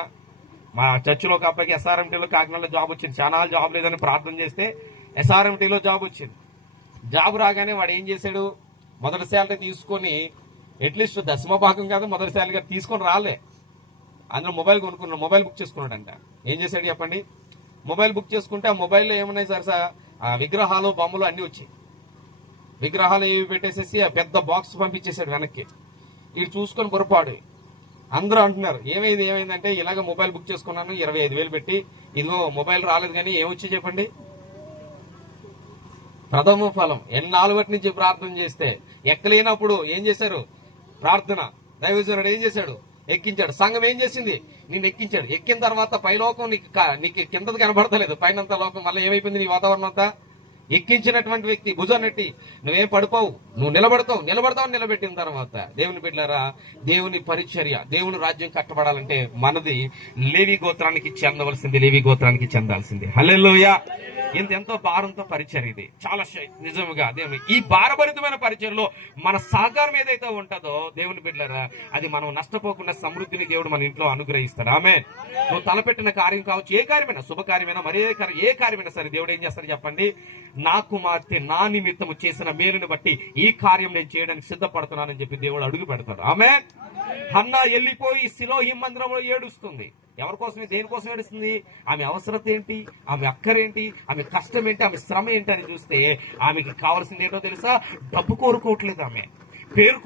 మా చర్చిలో ఒక అబ్బాయికి SRMTలో కాకినాడలో జాబ్ వచ్చింది. చాలా జాబ్ లేదని ప్రార్థన చేస్తే SRMTలో జాబ్ వచ్చింది. జాబ్ రాగానే వాడు ఏం చేశాడు? మొదటి శాలరీ తీసుకొని, అట్లీస్ట్ 10వ భాగం కాదు, మొదటి శాలరీగా తీసుకొని రాలే, అందులో మొబైల్ కొనుక్కున్నాడు, మొబైల్ బుక్ చేసుకున్నాడంట. ఏం చేశాడు చెప్పండి? మొబైల్ బుక్ చేసుకుంటే ఆ మొబైల్లో ఏమున్నాయి సార్? విగ్రహాలు, బొమ్మలు అన్ని వచ్చాయి. విగ్రహాలు ఏవి పెట్టేసేసి ఆ పెద్ద బాక్స్ పంపించేశాడు వెనక్కి. ఇది చూసుకొని పొరపాడు. అందరూ అంటున్నారు ఏమైందంటే, ఇలాగ మొబైల్ బుక్ చేసుకున్నాను 25,000 పెట్టి, ఇదిగో మొబైల్ రాలేదు. కానీ ఏమొచ్చి చెప్పండి? ప్రథమ ఫలం. ఎన్నాళ్ళు బట్టి నుంచి ప్రార్థన చేస్తే ఎక్కలేనప్పుడు ఏం చేశారు? ప్రార్థన. దైవజనుడు ఏం చేశాడు? ఎక్కించాడు. సంఘం ఏం చేసింది? నిన్ను ఎక్కించాడు. ఎక్కిన తర్వాత పైలోకం నీకు కిందది కనబడతలేదు, పైనంత లోకం మళ్ళీ ఏమైపోయింది? నీ వాతావరణం అంతా ఎక్కించినటువంటి వ్యక్తి భుజం నెట్టి నువ్వేం పడిపోవు, నువ్వు నిలబడతావు. నిలబెట్టిన తర్వాత దేవుని బిడ్డలారా, దేవుని పరిచర్య, దేవుని రాజ్యం కట్టబడాలంటే మనది లేవి గోత్రానికి చెందవలసింది, లేవి గోత్రానికి చెందాల్సింది. హల్లెలూయా. ఎంతో భారంతో పరిచర్య ఇది. చాలా నిజముగా దేవుని ఈ భారభరితమైన పరిచర్యలో మన సహకారం ఏదైతే ఉంటుందో దేవుని బిడ్డలారా, అది మనం నష్టపోకుండా సమృద్ధిని దేవుడు మన ఇంట్లో అనుగ్రహిస్తాడు. ఆమేన్. నువ్వు తలపెట్టిన కార్యం కావచ్చు, ఏ కార్యమైనా, శుభకార్యమైనా, మరే ఏ కార్యమైనా సరే, దేవుడు ఏం చేస్తాడు చెప్పండి? నా కుమార్తె నా నిమిత్తము చేసిన మేలుని బట్టి ఈ కార్యం నేను చేయడానికి సిద్ధపడుతున్నానని చెప్పి దేవుడు అడుగు పెడతాడు. ఆమేన్. హన్నా వెళ్ళిపోయి సిలోహిం మందిరంలో ఏడుస్తుంది. ఎవరి కోసమే, దేనికోసం ఏడుస్తుంది? ఆమె అవసరత ఏంటి, ఆమె అక్కరేంటి, ఆమె కష్టం ఏంటి, ఆమె శ్రమ ఏంటి అని చూస్తే ఆమెకి కావాల్సింది ఏంటో తెలుసా? డబ్బు కోరుకోవట్లేదు, ఆమె పేరు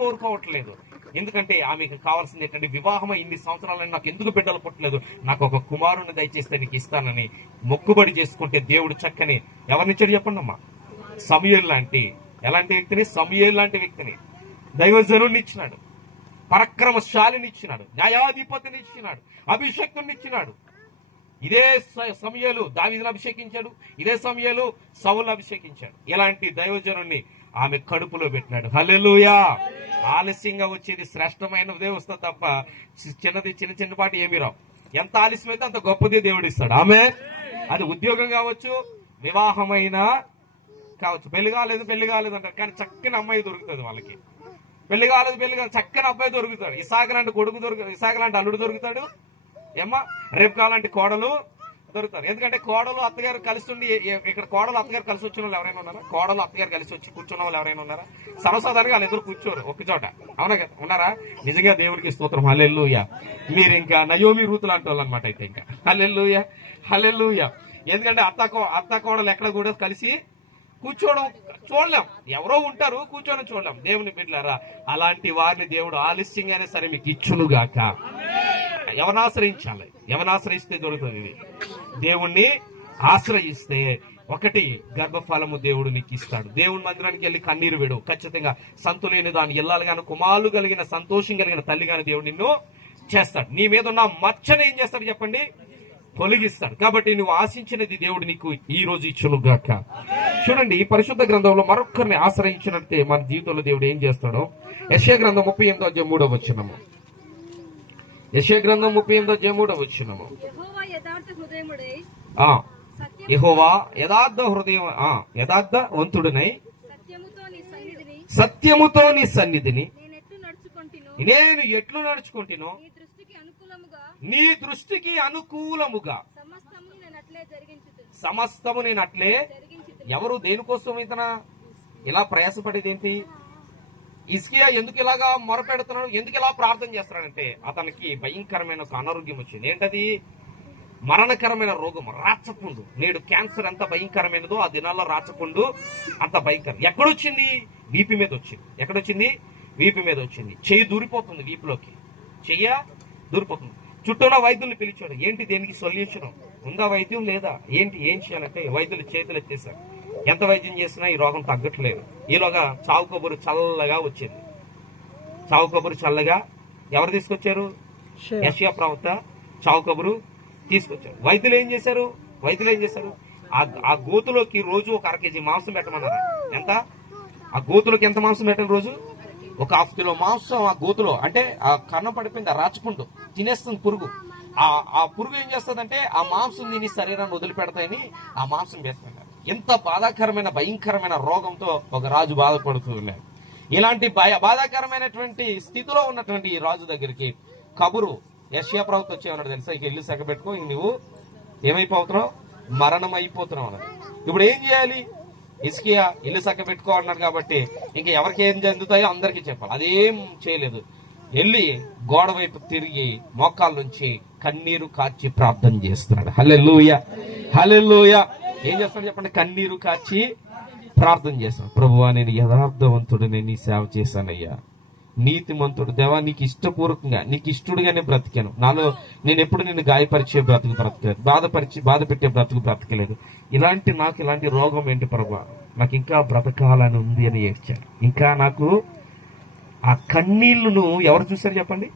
కోరుకోవట్లేదు. ఎందుకంటే ఆమెకు కావాల్సింది ఏంటంటే, వివాహం ఇన్ని సంవత్సరాలని నాకు ఎందుకు బిడ్డలు పుట్టలేదు, నాకు ఒక కుమారుని దయచేస్తే నీకు ఇస్తానని మొక్కుబడి చేసుకుంటే దేవుడు చక్కని ఎవరినిచ్చాడు చెప్పండి అమ్మా? సమూయేలు లాంటి, ఎలాంటి వ్యక్తిని? సమూయేలు లాంటి వ్యక్తిని, దైవజనుడిని ఇచ్చినాడు, పరాక్రమశాలిని ఇచ్చినాడు, న్యాయాధిపతిని ఇచ్చినాడు, అభిషేకుని ఇచ్చినాడు. ఇదే సమూయేలు దావీదును అభిషేకించాడు, ఇదే సమూయేలు సౌలును అభిషేకించాడు. ఇలాంటి దైవజనుడిని ఆమె కడుపులో పెట్టినాడు. హల్లెలూయా. ఆలస్యంగా వచ్చేది శ్రేష్టమైనదే వస్తుంది తప్ప చిన్నపాటి ఏమీ రావు. ఎంత ఆలస్యమైతే అంత గొప్పది దేవుడు ఇస్తాడు. ఆమె అది ఉద్యోగం కావచ్చు, వివాహమైనా కావచ్చు. పెళ్లి కాలేదు అంటారు, కానీ చక్కని అమ్మాయి దొరుకుతుంది వాళ్ళకి. పెళ్లి కాలేదు చక్కని అబ్బాయి దొరుకుతాడు. ఇసాక లాంటి కొడుకు దొరుకుతాడు, ఇసాక లాంటి అల్లుడు దొరుకుతాడు. ఏమ్మా రేపు లాంటి కోడలు దొరుకుతారు. ఎందుకంటే కోడలు అత్తగారు కలిసి ఉండి, ఇక్కడ కోడలు అత్తగారు కలిసి వచ్చిన వాళ్ళు ఎవరైనా ఉన్నారా? కోడలు అత్తగారు కలిసి వచ్చి కూర్చున్న వాళ్ళు ఎవరైనా ఉన్నారా? సర్వసాధారణంగా వాళ్ళు ఎదురు కూర్చోరు ఒక చోట. అవునా కదా? ఉన్నారా? నిజంగా దేవునికి స్తోత్రం. హల్లెలూయా. మీరు ఇంకా నయోమి రూతు లాంటి వాళ్ళు అనమాట. అయితే ఇంకా హల్లెలూయా, హల్లెలూయా. ఎందుకంటే అత్త కోడలు ఎక్కడ కూడా కలిసి కూర్చోవడం చూడలేం. ఎవరో ఉంటారు, కూర్చోవడం చూడలేం. దేవుని బిడ్డలారా, అలాంటి వారిని దేవుడు ఆలస్యంగానే సరే మీకు ఇచ్చునుగాక. ఎవరిని ఆశ్రయించాలి? ఎవరిని ఆశ్రయిస్తే దొరుకుతుంది ఇది? దేవుణ్ణి ఆశ్రయిస్తే ఒకటి, గర్భఫలము దేవుడు నీకు ఇస్తాడు. దేవుని మందిరానికి వెళ్ళి కన్నీరు విడు. ఖచ్చితంగా సంతులేని దాని ఇల్లాలు గాని, కుమారులు కలిగిన, సంతోషం కలిగిన తల్లి గాని దేవుడు నిన్ను చేస్తాడు. నీ మీద ఉన్న మచ్చని ఏం చేస్తాడు చెప్పండి? తొలగిస్తాడు. కాబట్టి నువ్వు ఆశించినది దేవుడు నీకు ఈ రోజు ఇచ్చును గాక. చూడండి, పరిశుద్ధ గ్రంథంలో మరొకరిని ఆశ్రయించినట్టే మన జీవితంలో దేవుడు ఏం చేస్తాడో యెషయా గ్రంథం 38:3 యెషయా గ్రంథం 38:3 యెహోవా యథార్థ హృదయం యథార్థవంతుడినై సత్యముతో నీ సన్నిధిని నేను ఎట్లు నడుచుకుంటునో నీ దృష్టికి అనుకూలముగా సమస్తము నేను అట్లే. ఎవరు దేనికోసం ఇతన ఇలా ప్రయాసపడేది ఏంటి? హిజ్కియా ఎందుకు ఇలాగా మొరపెడుతున్నాడు, ఎందుకు ఇలా ప్రార్థన చేస్తున్నాడంటే అతనికి భయంకరమైన ఒక అనారోగ్యం వచ్చింది. ఏంటది? మరణకరమైన రోగం, రాచపుండు. నేడు క్యాన్సర్ ఎంత భయంకరమైనదో ఆ దినాల్లో రాచపుండు అంత భయంకరం. ఎక్కడొచ్చింది? వీపు మీద వచ్చింది. ఎక్కడొచ్చింది? వీపు మీద వచ్చింది. చెయ్యి దూరిపోతుంది, వీపులోకి చెయ్య దూరిపోతుంది. చుట్టూన వైద్యుల్ని పిలిచాడు. ఏంటి దేనికి సొల్యూషన్ ఉందా? వైద్యం లేదా? ఏంటి ఏం చేయాలంటే వైద్యులు చేతులు ఎత్తేశారు. ఎంత వైద్యం చేసినా ఈ రోగం తగ్గట్లేదు. ఈలోగా చావు కబురు చల్లగా వచ్చింది. చావు కబురు చల్లగా ఎవరు తీసుకొచ్చారు? యెషయా ప్రవక్త చావు కబురు తీసుకొచ్చారు. వైద్యులు ఏం చేశారు? ఆ గోతులోకి రోజు ఒక 1/2 కేజీ మాంసం పెట్టమన్నారు. ఎంత? ఆ గోతులోకి ఎంత మాంసం పెట్టాలి రోజు? ఒక 1/2 కిలో మాంసం ఆ గోతులో. అంటే ఆ కన్నం పడిపోయింది, రాచుకుంటూ తినేస్తుంది పురుగు. ఆ పురుగు ఏం చేస్తుందంటే ఆ మాంసం తిని శరీరాన్ని వదిలిపెడతాయని ఆ మాంసం వేస్తున్నారు. ఎంత బాధాకరమైన భయంకరమైన రోగంతో ఒక రాజు బాధపడుతూ ఉన్నాడు. ఇలాంటి బాధాకరమైనటువంటి స్థితిలో ఉన్నటువంటి ఈ రాజు దగ్గరికి కబురు యెషయా ప్రవక్త వచ్చే ఉన్నాడు. తెలుసా? ఇక ఇల్లు సగబెట్టుకో, ఇంక నువ్వు ఏమైపోతున్నావు? మరణం అయిపోతున్నావు అన్నాడు. ఇప్పుడు ఏం చేయాలి? హిజ్కియా ఇల్లు సగబెట్టుకో అన్నాడు కాబట్టి ఇంక ఎవరికి ఏం చెందుతాయో అందరికీ చెప్పాలి. అదేం చేయలేదు. వెళ్ళి గోడ వైపు తిరిగి మోకాళ్ళ నుంచి కన్నీరు కార్చి ప్రార్థన చేస్తున్నాడు. హల్లెలూయా, హల్లెలూయా. ఏం చేస్తాడు చెప్పండి? కన్నీరు కార్చి ప్రార్థన చేస్తాడు. ప్రభువా, నేను యథార్థవంతుడిని నీ సేవ చేశానయ్యా, నీతిమంతుడు దేవా, నీకు ఇష్టపూర్వకంగా నీకు ఇష్టడుగానే బ్రతికాను. నాలో నేను ఎప్పుడు నిన్ను గాయపరిచే బ్రతకలేదు, బాధ పెట్టే బ్రతకలేదు. ఇలాంటి రోగం ఏంటి ప్రభువా, నాకు ఇంకా బ్రతకాలని ఉంది అని ఏడ్చాను. ఇంకా నాకు ఆ కన్నీళ్లను ఎవరు చూశారు చెప్పండి?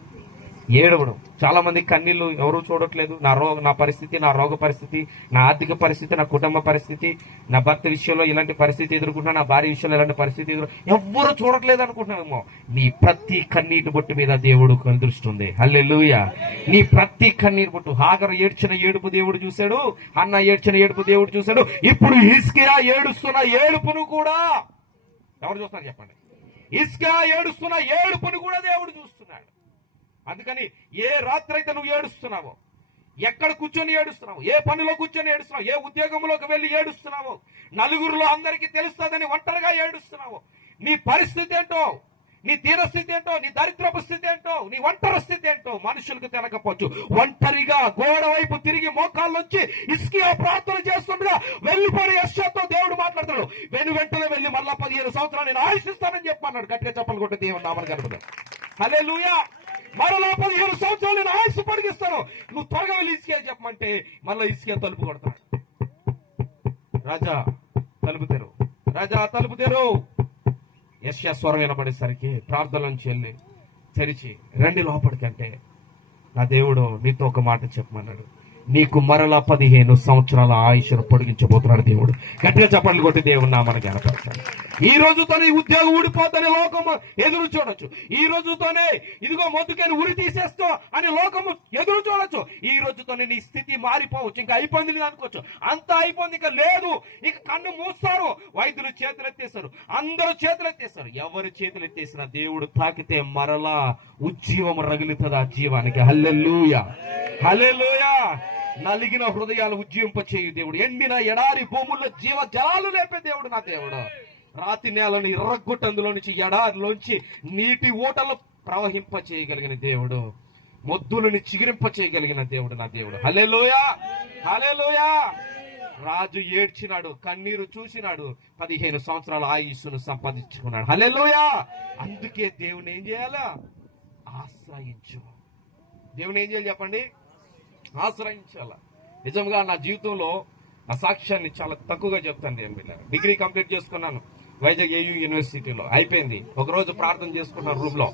ఏడవడం. చాలా మంది కన్నీళ్లు ఎవరు చూడట్లేదు. నా పరిస్థితి, నా రోగ పరిస్థితి, నా ఆర్థిక పరిస్థితి, నా కుటుంబ పరిస్థితి, నా భర్త విషయంలో ఇలాంటి పరిస్థితి ఎదుర్కొంటున్నా, నా భార్య విషయంలో ఇలాంటి పరిస్థితి ఎవ్వరూ చూడట్లేదు అనుకుంటున్నామేమో. నీ ప్రతి కన్నీటి బొట్టు మీద దేవుడు దృష్టి. హల్లెలూయా. నీ ప్రతి కన్నీరు బొట్టు. హాగరు ఏడ్చిన ఏడుపు దేవుడు చూశాడు, అన్న ఏడ్చిన ఏడుపు దేవుడు చూశాడు. ఇప్పుడు హిజ్కియా ఏడుస్తున్న ఏడుపును కూడా ఎవరు చూస్తున్నారు చెప్పండి? హిజ్కియా ఏడుస్తున్న ఏడుపును కూడా దేవుడు చూస్తున్నాడు. అందుకని ఏ రాత్రి అయితే నువ్వు ఏడుస్తున్నావో, ఎక్కడ కూర్చొని ఏడుస్తున్నావు, ఏ పనిలో కూర్చొని ఏడుస్తున్నావు, ఏ ఉద్యోగంలోకి వెళ్ళి ఏడుస్తున్నావో, నలుగురిలో అందరికీ తెలుస్తుందని ఒంటరిగా ఏడుస్తున్నావు, నీ పరిస్థితి ఏంటో, నీ దీనస్థితి ఏంటో, నీ దరిద్రపు స్థితి ఏంటో, నీ ఒంటరి స్థితి ఏంటో మనుషులకు తెలకపోవచ్చు. ఒంటరిగా గోడ వైపు తిరిగి మోకాళ్ళు వచ్చి హిజ్కియా ప్రార్థన చేస్తుండగా వెళ్ళిపోయి యెషయాతో దేవుడు మాట్లాడుతున్నాడు. వెంటనే వెళ్ళి మళ్ళా 15 సంవత్సరాలు నేను ఆయుషిస్తానని చెప్పన్నాడు. గట్టిగా చెప్పలు కొట్టి దేవుడు నామని కలుగుతాడు. హల్లెలూయా. మరలా 15 సంవత్సరాలు నేను ఆయుష్ పొడిగిస్తాను, నువ్వు త్వరగా వెళ్ళి హిజ్కియా చెప్పమంటే మళ్ళీ హిజ్కియా తలుపు కొడతాడు. రాజా తలుపు తెరు, రాజా తలుపు తెరు. యెషయా స్వరం వినబడేసరికి ప్రార్థనలోంచి వెళ్ళి తెరిచి రండి లోపలికంటే నా దేవుడు నీతో ఒక మాట చెప్పమన్నాడు. నీకు మరలా 15 సంవత్సరాల ఆయుష్ను పొడిగించబోతున్నాడు దేవుడు. గట్టిగా చప్పట్లు కొట్టి దేవుడు నామని కనపడతాడు. ఈ రోజుతోనే ఉద్యోగం ఊడిపోతని లోకము ఎదురు చూడొచ్చు. ఈ రోజుతోనే ఇదిగో మొద్దుకని ఉరి తీసేస్తా అని లోకము ఎదురు చూడొచ్చు. ఈ రోజుతోనే నీ స్థితి మారిపోవచ్చు. ఇంకా అయిపోయింది అనుకోవచ్చు, అంతా అయిపోయింది, ఇంకా లేదు, ఇక కన్ను మూస్తారు. వైద్యులు చేతులు ఎత్తేస్తారు, అందరూ చేతులు ఎత్తేస్తారు. ఎవరు చేతులు ఎత్తేసినా దేవుడు తాకితే మరలా ఉజ్జీవం రగులుతుంది ఆ జీవానికి. హల్లెలూయా, హల్లెలూయా. నలిగిన హృదయాలు ఉజ్జీవింపచేయు దేవుడు, ఎండిన ఎడారి భూముల్లో జీవ జలాలు లేపే దేవుడు నా దేవుడు. రాతి నేలను ఎర్రగొట్టి అందులో నుంచి ఎడారిలోంచి నీటి ఊటలు ప్రవహింప చేయగలిగిన దేవుడు, మొద్దులని చిగిరింప చేయగలిగిన దేవుడు నా దేవుడు. హల్లెలూయా, హల్లెలూయా. రాజు ఏడ్చినాడు, కన్నీరు చూసినాడు, 15 సంవత్సరాల ఆయుస్సును సంపాదించుకున్నాడు. హల్లెలూయా. అందుకే దేవుని ఏం చేయాలా? ఆశ్రయించు. దేవుని ఏం చేయాలి చెప్పండి? ఆశ్రయించాల. నిజంగా నా జీవితంలో ఆ సాక్ష్యాన్ని చాలా తక్కువగా చెప్తాను నేను వీళ్ళ. డిగ్రీ కంప్లీట్ చేసుకున్నాను వైజాగ్ ఏయూ యూనివర్సిటీలో, అయిపోయింది. ఒకరోజు ప్రార్థన చేసుకున్నాను రూమ్ లో,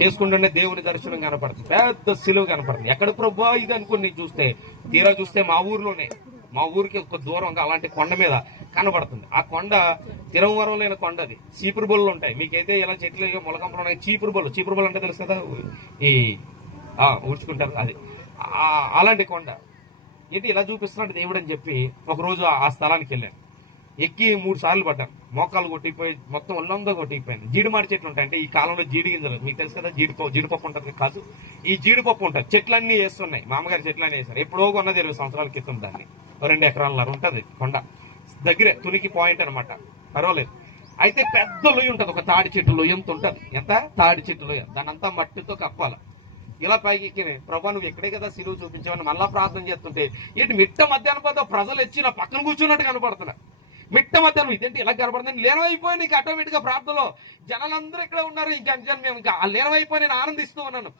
చేసుకుంటూనే దేవుని దర్శనం కనపడుతుంది, పెద్ద సిలువ కనపడుతుంది. ఎక్కడ ప్రభా ఇది అనుకుని చూస్తే, తీరా చూస్తే మా ఊర్లోనే, మా ఊరికి ఒక దూరం అలాంటి కొండ మీద కనబడుతుంది. ఆ కొండ తిరువరం లేని కొండ, అది చీపురు బొల్లు ఉంటాయి. మీకైతే ఇలా చెట్లు మొలకంపలు ఉన్నాయి. చీపురు బొల్లు అంటే తెలుసు కదా, ఈ ఊడ్చుకుంటారు, అది అలాంటి కొండ. ఏంటి ఇలా చూపిస్తున్నాడు దేవుడు అని చెప్పి ఒకరోజు ఆ స్థలానికి వెళ్ళాను. ఎక్కి 3 సార్లు పడ్డాను, మోకాలు కొట్టిపోయి మొత్తం ఒళ్ళంతా కొట్టిపోయింది. జీడిమాడి చెట్లు ఉంటాయి, అంటే ఈ కాలంలో జీడి గింజలు మీకు తెలుసు కదా, జీడిపప్పు ఉంటుంది కాదు, ఈ జీడిపప్పు ఉంటుంది. చెట్లన్నీ వేస్తున్నాయి, మామగారి చెట్లన్నీ వేస్తారు. ఎప్పుడో కొన్నది 20 సంవత్సరాల క్రితం. దాన్ని 2 ఎకరాలన్నర ఉంటుంది కొండ దగ్గరే, తునికి పాయింట్ అనమాట, పర్వాలేదు. అయితే పెద్ద లొయ్యి ఉంటుంది, ఒక తాడి చెట్టు లొయ్యి ఎంత ఉంటుంది, ఎంత తాడి చెట్టు లొయ్య, దాని అంతా మట్టితో కప్పాలి. ఇలా పైకి ఎక్కి, ప్రభా నువ్వు ఎక్కడే కదా సిలువు చూపించావని మళ్ళా ప్రార్థన చేస్తుంటే, ఏంటి మిట్ట మధ్యాహ్నం పోతే ప్రజలు వచ్చి నా పక్కన కూర్చున్నట్టు కనపడుతున్నా. మిట్ట మధ్యాహ్నం ఇదేంటి ఇలా కనపడుతుంది, లీనమైపోయి నీకు ఆటోమేటిక్ గా ప్రార్థనలో జనాలందరూ ఇక్కడ ఉన్నారు. ఇంకా మేము ఇంకా లీనమైపోయి నేను ఆనందిస్తూ ఉన్నాను.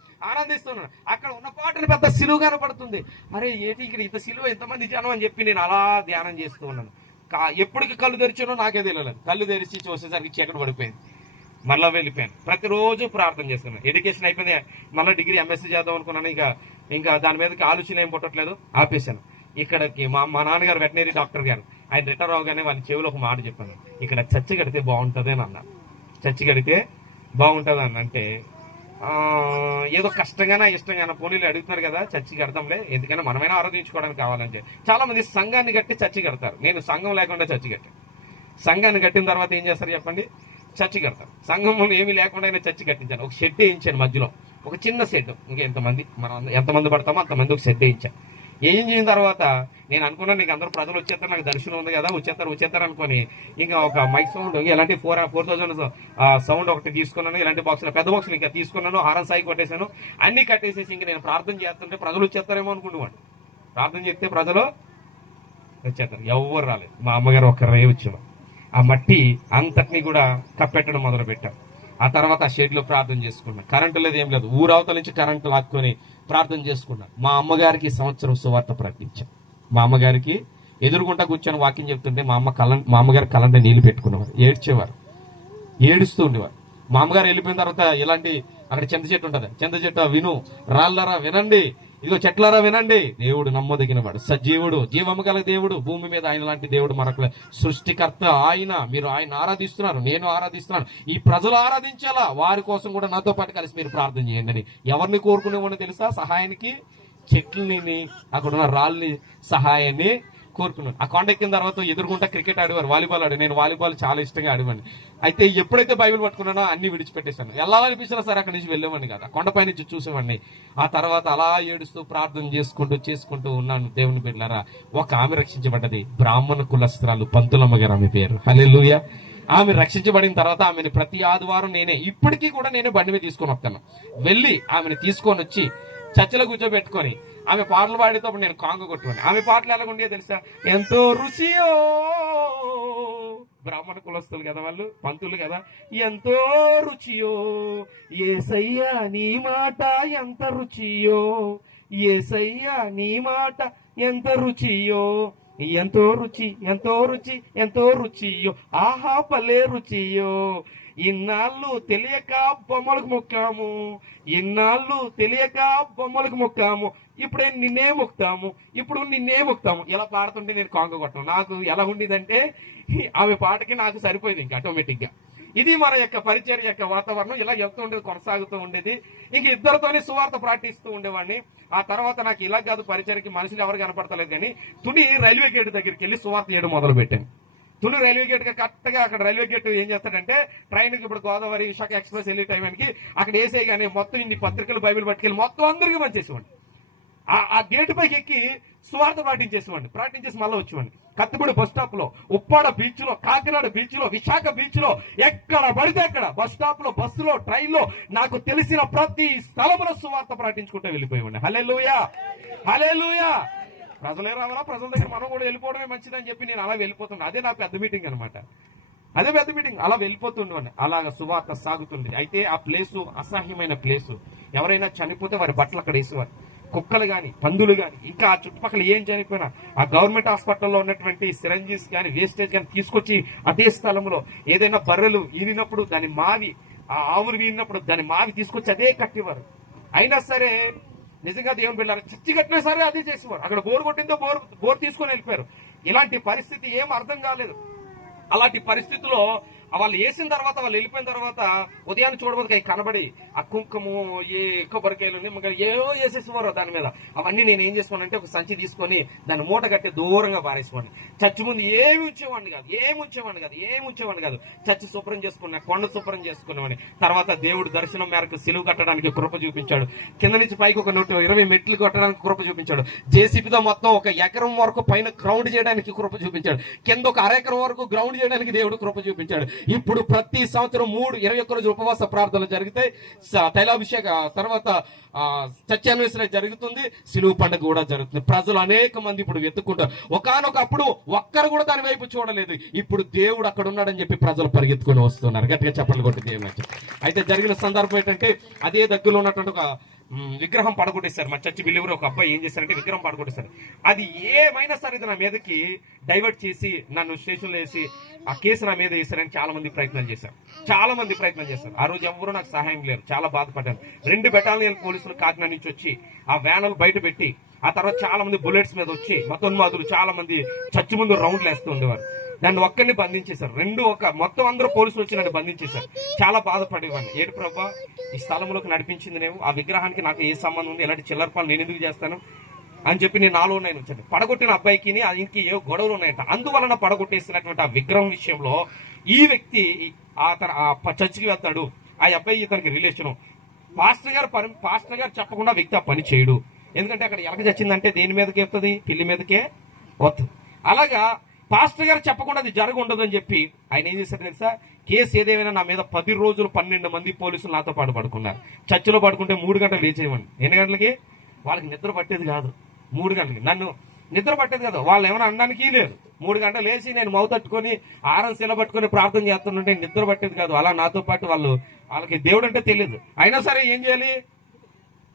అక్కడ ఉన్న పాటని పెద్ద సిలువ కనపడుతుంది. అరే ఏంటి ఇక్కడ ఇంత సిలువ, ఎంతమంది జనం అని చెప్పి నేను అలా ధ్యానం చేస్తూ ఉన్నాను. ఎప్పటికి కళ్ళు తెరిచానో నాకే తెలియలేదు. కళ్ళు తెరిచి చూసేసరికి చీకటి పడిపోయింది. మళ్ళా వెళ్ళిపోయాను. ప్రతిరోజు ప్రార్థన చేస్తున్నాను. ఎడ్యుకేషన్ అయిపోయింది, మళ్ళీ డిగ్రీ ఎంఎస్సీ చేద్దాం అనుకున్నాను. ఇంకా దాని మీదకి ఆలోచన ఏం పుట్టట్లేదు, ఆపేశాను. ఇక్కడికి మా నాన్నగారు వెటనరీ డాక్టర్ గారు, ఆయన రిటైర్ అవగానే వాళ్ళ చెవిలో ఒక మాట చెప్పాను, ఇక్కడ చర్చి కడితే బాగుంటుంది అని అన్నారు. చర్చి కడితే బాగుంటుంది అని అంటే, ఏదో కష్టంగానా ఇష్టంగానా పోనీలు అడుగుతున్నారు కదా, చర్చి కడతాంలే, ఎందుకైనా మనమైనా ఆరాధించుకోవడానికి కావాలంటే. చాలా మంది సంఘాన్ని కట్టి చర్చి కడతారు. నేను సంఘం లేకుండా చర్చి కట్టాను. సంఘాన్ని కట్టిన తర్వాత ఏం చేస్తారు చెప్పండి, చర్చి కడతారు. సంఘం ఏమీ లేకుండా చర్చి కట్టించాను. ఒక షెడ్ వేయించాను మధ్యలో, ఒక చిన్న షెడ్. ఇంకా ఎంతమంది పడతామో అంతమంది ఒక షెడ్ వేయించాను. ఏం చేసిన తర్వాత నేను అనుకున్నాను, నీకు అందరూ ప్రజలు వచ్చేస్తారు, నాకు దర్శనం ఉంది కదా, వచ్చేస్తారు అనుకుని ఇంకా ఒక మైక్ సౌండ్ ఇలాంటి 4000 సౌండ్ ఒకటి తీసుకున్నాను. ఇలాంటి బాక్సులు, పెద్ద బాక్సులు ఇంకా తీసుకున్నాను. హారం సాయి కొట్టేశాను, అన్ని కట్టేసేసి ఇంకా నేను ప్రార్థన చేస్తుంటే ప్రజలు వచ్చేస్తారేమో అనుకుంటున్నాను. ప్రార్థన చేస్తే ప్రజలు వచ్చేస్తారు, ఎవరు రాలేదు. మా అమ్మగారు ఒక్కరే వచ్చేవారు. ఆ మట్టి అంతటినీ కూడా కప్పెట్టడం మొదలు పెట్టాం. ఆ తర్వాత ఆ షెడ్ లో ప్రార్థన చేసుకున్నాం. కరెంటు లేదు, ఏం లేదు. ఊరవతల నుంచి కరెంటు లాక్కొని ప్రార్థన చేసుకున్నాం. మా అమ్మగారికి సంవత్సరం సువార్త ప్రకటించాం. మా అమ్మగారికి ఎదురుగుంటా కూర్చొని వాక్యం చెప్తుంటే మా అమ్మగారు కళ్ళంటే నీళ్లు పెట్టుకునేవారు, ఏడుస్తూ ఉండేవారు. మా అమ్మగారు వెళ్ళిపోయిన తర్వాత ఇలాంటి అక్కడ చింత చెట్టు ఉంటుంది, చింత చెట్టు విను, రాళ్ళరా వినండి, ఇదిగో చెట్లరా వినండి, దేవుడు నమ్మదగినవాడు, సజీవుడు, జీవము గల దేవుడు, భూమి మీద ఆయన లాంటి దేవుడు మరొక సృష్టికర్త ఆయన. మీరు ఆయన ఆరాధిస్తున్నారు, నేను ఆరాధిస్తున్నాను, ఈ ప్రజలు ఆరాధించాలా, వారి కోసం కూడా నాతో పాటు కలిసి మీరు ప్రార్థన చేయండి అని. ఎవరిని కోరుకునేవాడిని తెలుసా? సహాయానికి చెట్లని, అక్కడ ఉన్న రాళ్ళని సహాయాన్ని కోరుకున్నాను. ఆ కొండ ఎక్కిన తర్వాత ఎదురుకుంటా క్రికెట్ ఆడేవారు, వాలీబాల్ ఆడి, నేను వాలీబాల్ చాలా ఇష్టంగా ఆడేవాడిని. అయితే ఎప్పుడైతే బైబిల్ పట్టుకున్నానో అన్ని విడిచిపెట్టేశాను. వెళ్ళాలనిపించినా సరే అక్కడి నుంచి వెళ్ళేవాడిని కదా, కొండపై నుంచి చూసేవాడిని. ఆ తర్వాత అలా ఏడుస్తూ ప్రార్థన చేసుకుంటూ ఉన్నాను. దేవుని బిడ్డలారా, ఒక ఆమె రక్షించబడ్డది, బ్రాహ్మణ కులస్త్రాలు, పంతులమ్మ గారు ఆమె పేరు. హల్లెలూయా. ఆమె రక్షించబడిన తర్వాత ఆమెను ప్రతి ఆదివారం ఇప్పటికీ కూడా నేనే బండి మీద తీసుకొని వస్తాను. వెళ్ళి ఆమెను తీసుకొని వచ్చి చర్చలో కూర్చోబెట్టుకొని ఆమె పాటలు పాడేటప్పుడు నేను కాంగ కొట్టుకోండి. ఆమె పాటలు ఎలాగుండే తెలుసా? ఎంతో రుచియో, బ్రాహ్మణ కులస్తులు కదా వాళ్ళు, పంతులు కదా, ఎంతో రుచియో యేసయ్యా నీ మాట ఎంత రుచియో, యేసయ్యా నీ మాట ఎంత రుచియో, ఎంతో రుచియో, ఆహా పలే రుచియో, ఇన్నాళ్ళు తెలియక బొమ్మలకు మొక్కాము, ఇప్పుడే నిన్నే మొక్తాము. ఇలా పాడుతుంటే నేను కాంగ కొట్టను. నాకు ఎలా ఉండేదంటే ఆమె పాటకి నాకు సరిపోయింది ఇంకా ఆటోమేటిక్ గా. ఇది మన యొక్క పరిచర్య యొక్క వాతావరణం. ఇలా చెప్తూ ఉండేది, కొనసాగుతూ ఉండేది. ఇంక ఇద్దరితోనే సువార్త ప్రార్థిస్తూ ఉండేవాడిని. ఆ తర్వాత నాకు ఇలా కాదు, పరిచర్యకి మనుషులు ఎవరు కనపడతలేదు కానీ తుని రైల్వే గేట్ దగ్గరికి వెళ్ళి సువార్త చేయడం మొదలు పెట్టాను. తుని రైల్వే గేట్ కరెక్ట్గా అక్కడ రైల్వే గేట్ ఏం చేస్తాడంటే, ట్రైన్కి ఇప్పుడు గోదావరి విశాఖ ఎక్స్ప్రెస్ వెళ్ళే టైంకి అక్కడ వేసే కానీ మొత్తం ఇన్ని పత్రికలు బైబిల్ పట్టుకెళ్ళి మొత్తం అందరికీ పనిచేసేవాడిని. ఆ గేటు పైకి ఎక్కి స్వార్థ ప్రార్థించేసి మళ్ళీ వచ్చేవాడిని. కత్తిపూడి బస్ స్టాప్ లో, ఉప్పాడ బీచ్ లో, కాకినాడ బీచ్ లో, విశాఖ బీచ్ లో, ఎక్కడ పడితే అక్కడ బస్ స్టాప్ లో, బస్సులో, ట్రైన్ లో నాకు తెలిసిన ప్రతి స్థలములో సువార్త ప్రార్థించుకుంటూ వెళ్ళిపోయేవాడిని. హల్లెలూయా. ప్రజలే రావాలా, ప్రజల దగ్గర మనం కూడా వెళ్ళిపోవడమే మంచిదని చెప్పి నేను అలా వెళ్ళిపోతున్నా. అదే నా పెద్ద మీటింగ్ అనమాట. అలా వెళ్ళిపోతుండేవాడిని. అలాగ సువార్త సాగుతుంది. అయితే ఆ ప్లేసు అసహ్యమైన ప్లేసు. ఎవరైనా చనిపోతే వారి బట్టలు అక్కడ వేసేవారు. కుక్కలు గాని, పందులు గాని, ఇంకా ఆ చుట్టుపక్కల ఏం చనిపోయినా ఆ గవర్నమెంట్ హాస్పిటల్లో ఉన్నటువంటి సిరంజీస్ గాని, వేస్టేజ్ గాని తీసుకొచ్చి అదే స్థలంలో ఏదైనా బర్రెలు ఈనినప్పుడు దాని మావి, ఆ ఆవులు వీనినప్పుడు దాని మావి తీసుకొచ్చి అదే కట్టేవారు. అయినా సరే నిజంగా దేవుని బిడ్డలారా, చచ్చి కట్టినా సరే అదే చేసేవారు. అక్కడ బోరు కొట్టిందో బోర్ తీసుకొని వెళ్ళిపోయారు. ఇలాంటి పరిస్థితి ఏం అర్థం కాలేదు. అలాంటి పరిస్థితుల్లో వాళ్ళు వేసిన తర్వాత, వాళ్ళు వెళ్ళిపోయిన తర్వాత ఉదయాన్ని చూడబోదు కనబడి ఆ కుంకుము, ఏ కొబ్బరికాయలు, నిమ్మకాయలు ఏవో వేసేసేవారు దాని మీద. అవన్నీ నేను ఏం చేసుకోనంటే ఒక సంచి తీసుకొని దాన్ని మూట కట్టి దూరంగా పారేసుకోండి. చచ్చి ముందు ఏమి ఉంచేవాడిని కాదు. చచ్చి శుభ్రం చేసుకున్నా, కొండ శుభ్రం చేసుకునేవాడిని. తర్వాత దేవుడు దర్శనం మేరకు సిలువు కట్టడానికి కృప చూపించాడు. కింద నుంచి పైకి ఒక 120 మెట్లు కట్టడానికి కృప చూపించాడు. జేసీబీతో మొత్తం ఒక ఎకరం వరకు పైన గ్రౌండ్ చేయడానికి కృప చూపించాడు. కింద ఒక అరెకరం వరకు గ్రౌండ్ చేయడానికి దేవుడు కృప చూపించాడు. ఇప్పుడు ప్రతి సంవత్సరం 21 రోజులు ఉపవాస ప్రార్థనలు జరుగుతాయి. తైలాభిషేక తర్వాత సత్యాన్వేషణ జరుగుతుంది. సిలువు పండుగ కూడా జరుగుతుంది. ప్రజలు అనేక మంది ఇప్పుడు వెతుక్కుంటారు. ఒకానొకప్పుడు ఒక్కరు కూడా దాని వైపు చూడలేదు. ఇప్పుడు దేవుడు అక్కడ ఉన్నాడని చెప్పి ప్రజలు పరిగెత్తుకొని వస్తున్నారు. గట్టిగా చెప్పలు కొట్టి దేవుడు. అయితే జరిగిన సందర్భం ఏంటంటే అదే దగ్గరలో ఉన్నటువంటి ఒక విగ్రహం పడగొట్టేశారు. మా చర్చి బిలీవర్ ఒక అబ్బాయి ఏం చేశారంటే విగ్రహం పడగొట్టేశారు. అది ఏమైనా సరే నా మీదకి డైవర్ట్ చేసి నన్ను స్టేషన్లో వేసి ఆ కేసు నా మీద వేశారని చాలా మంది ప్రయత్నం చేశారు. ఆ రోజు ఎవరు నాకు సహాయం లేరు. చాలా బాధపడ్డాను. 2 బెటాలియన్ పోలీసులు కాకినాడ నుంచి వచ్చి ఆ వ్యానులు బయట పెట్టి, ఆ తర్వాత చాలా మంది బుల్లెట్స్ మీద వచ్చి మతోన్మాదులు చాలా మంది చర్చి ముందు రౌండ్లు వేస్తూ ఉండేవారు. నన్ను ఒక్కరిని బంధించేశారు. మొత్తం అందరూ పోలీసులు వచ్చి నన్ను బంధించేశారు. చాలా బాధపడేవాడిని. ఏడు ప్రభా, ఈ స్థలంలోకి నడిపించింది నేను, ఆ విగ్రహానికి నాకు ఏ సంబంధం ఉంది, ఎలాంటి చిల్లర పనులు నేను ఎందుకు చేస్తాను అని చెప్పి నేను నాలో నేను వచ్చాను. పడగొట్టిన అబ్బాయికి ఇంక ఏ గొడవలు ఉన్నాయంట. అందువలన పడగొట్టేసినటువంటి ఆ విగ్రహం విషయంలో ఈ వ్యక్తి చర్చికి వెళ్తాడు. ఆ అబ్బాయి ఇతనికి రిలేషను. పాస్టర్ గారు చెప్పకుండా వ్యక్తి ఆ పని చేయడు. ఎందుకంటే అక్కడ ఎలక చచ్చిందంటే దేని మీదకి వస్తుంది? పిల్లి మీదకే వస్తుంది. అలాగా పాస్టర్ గారు చెప్పకుండా అది ఉండదని చెప్పి ఆయన ఏం చేశారు తెలుసా? కేసు ఏదేమైనా నా మీద 10 రోజులు 12 మంది పోలీసులు నాతో పాటు పడుకున్నారు. చర్చిలో పడుకుంటే 3 గంటలు లేచేయమండి. ఎన్ని గంటలకి? వాళ్ళకి నిద్ర పట్టేది కాదు. 3 గంటలకి నన్ను నిద్ర పట్టేది కాదు. వాళ్ళు ఏమైనా అనడానికి లేదు. 3 గంటలు లేచి నేను మౌతట్టుకొని ఆరం శిల పట్టుకొని ప్రార్థన చేస్తుంటే నిద్ర పట్టేది కాదు. అలా నాతో పాటు వాళ్ళకి దేవుడు అంటే తెలియదు. అయినా సరే ఏం చేయాలి?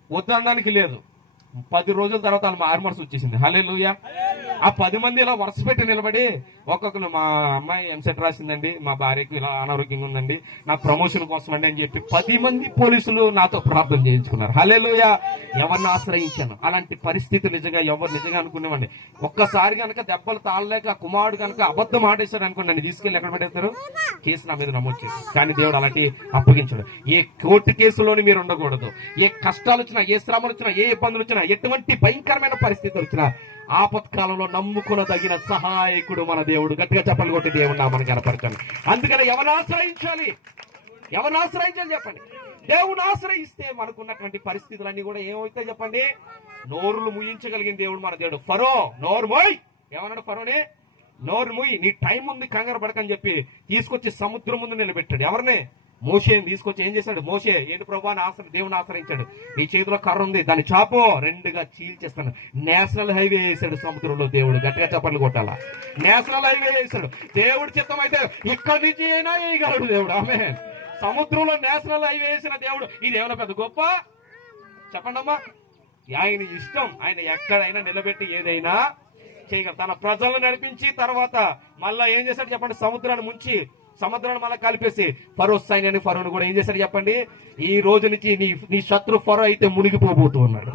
వద్దనడానికి లేదు. 10 రోజుల తర్వాత వాళ్ళు మారుమనసు వచ్చేసింది. హల్లెలూయా. ఆ 10 మంది ఇలా వరుస పెట్టి నిలబడి ఒక్కొక్కరు, మా అమ్మాయి ఎంసెట్ రాసిందండి, మా భార్యకు ఇలా అనారోగ్యంగా ఉందండి, నా ప్రమోషన్ కోసం అండి అని చెప్పి 10 మంది పోలీసులు నాతో ప్రార్థన చేయించుకున్నారు. హల్లెలూయా. ఎవరిని ఆశ్రయించాను? అలాంటి పరిస్థితి నిజంగా అనుకునేవాడిని. ఒక్కసారి కనుక దెబ్బలు తాళలేక ఆ కుమారుడు కనుక అబద్ధం ఆడేశాడు అనుకోండి, నన్ను తీసుకెళ్లి ఎక్కడ పడేస్తారు? కేసు నా మీద నమోదు చేసి. కానీ దేవుడు అలాంటి అప్పగించాడు. ఏ కోర్టు కేసులోని మీరు ఉండకూడదు. ఏ కష్టాలు వచ్చినా, ఏ శ్రమలు వచ్చినా, ఏ ఇబ్బందులు వచ్చినా, ఎటువంటి భయంకరమైన పరిస్థితులు వచ్చినా ఆపత్కాలంలో నమ్ముకునదగిన సహాయకుడు మన దేవుడు. గట్టిగా చెప్పలు కొట్టి దేవుడు నామని కనపరచాలి. అందుకని ఎవరిని ఆశ్రయించాలి చెప్పండి. దేవుని ఆశ్రయిస్తే మనకున్నటువంటి పరిస్థితులన్నీ కూడా ఏమవుతాయి చెప్పండి? నోరులు ముయించగలిగిన దేవుడు మన దేవుడు. ఫరో నోరు మోయ్ ఏమన్నాడు? ఫరోనే నోరు మూయి, నీ టైం ఉంది, కంగారు పడకని చెప్పి తీసుకొచ్చి సముద్రం ముందు నిలబెట్టాడు. ఎవరినే? మోషేని తీసుకొచ్చి ఏం చేశాడు? మోషే, ఏంటి ప్రభా దేవుని ఆశ్రయించాడు. నీ చేతిలో కర్ర ఉంది, దాన్ని చాపో, 2గా చీల్చేస్తాను. నేషనల్ హైవే వేసాడు సముద్రంలో దేవుడు. గట్టిగా చప్పట్లు కొట్టాలా. నేషనల్ హైవే వేసాడు. దేవుడు చిత్తం అయితే ఇక్కడి నుంచి అయినా వేయగలడు దేవుడు. ఆమె సముద్రంలో నేషనల్ హైవే వేసిన దేవుడు. ఇదేమైనా పెద్ద గొప్ప? చెప్పండి అమ్మా. ఆయన ఇష్టం. ఆయన ఎక్కడైనా నిలబెట్టి ఏదైనా చేయగలరు. తన ప్రజలను నడిపించి తర్వాత మళ్ళా ఏం చేశాడు చెప్పండి? సముద్రాన్ని మళ్ళీ కలిపేసి ఫరో సైన్యాన్ని, ఫరోను కూడా ఏం చేశాడు చెప్పండి? ఈ రోజు నుంచి నీ శత్రు ఫరో అయితే మునిగిపోబోతూ ఉన్నాడు.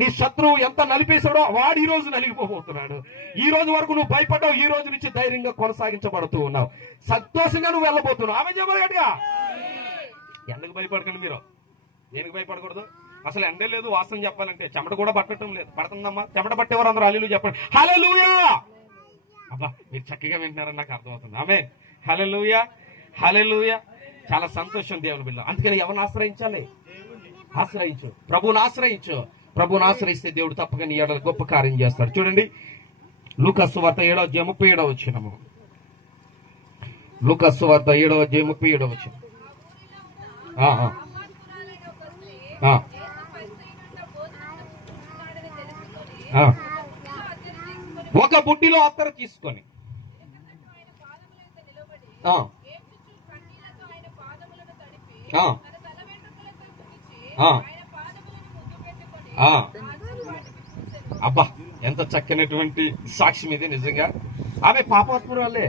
నీ శత్రువు ఎంత నలిపేశాడో వాడు ఈ రోజు నలిగిపోబోతున్నాడు. ఈ రోజు వరకు నువ్వు భయపడ్డావు, ఈ రోజు నుంచి ధైర్యంగా కొనసాగించబడుతూ ఉన్నావు. సంతోషంగా నువ్వు వెళ్ళబోతున్నావు. ఆమె చెప్పగట్టుగా ఎండకు భయపడకండి. మీరు దేనికి భయపడకూడదు? అసలు ఎండే లేదు. వాసన చెప్పాలంటే చెమట కూడా పట్టడం లేదు. పడుతుందమ్మా. చెమట పట్టేవారు అందరూ హల్లెలూయా చెప్పండి. హల్లెలూయా. అబ్బా, మీరు చక్కగా వింటున్నారని నాకు అర్థమవుతుంది. ఆమేన్. హల్లెలూయా. చాలా సంతోషం దేవుని బిడ్డ. అందుకని ఎవరిని ఆశ్రయించాలి? ఆశ్రయించు, ప్రభువుని ఆశ్రయించు. ప్రభువుని ఆశ్రయిస్తే దేవుడు తప్పక నీ ఎడల గొప్ప కార్యం చేస్తాడు. చూడండి, లూకా సువార్త 7:37 వచనము. లూకా సువార్త 7:37 వచనం. ఒక బుడ్డిలో అత్తరు తీసుకొని ఆ అబ్బా, ఎంత చక్కనటువంటి సాక్ష్యం ఇది. నిజంగా ఆమె పాపాత్మురాలే.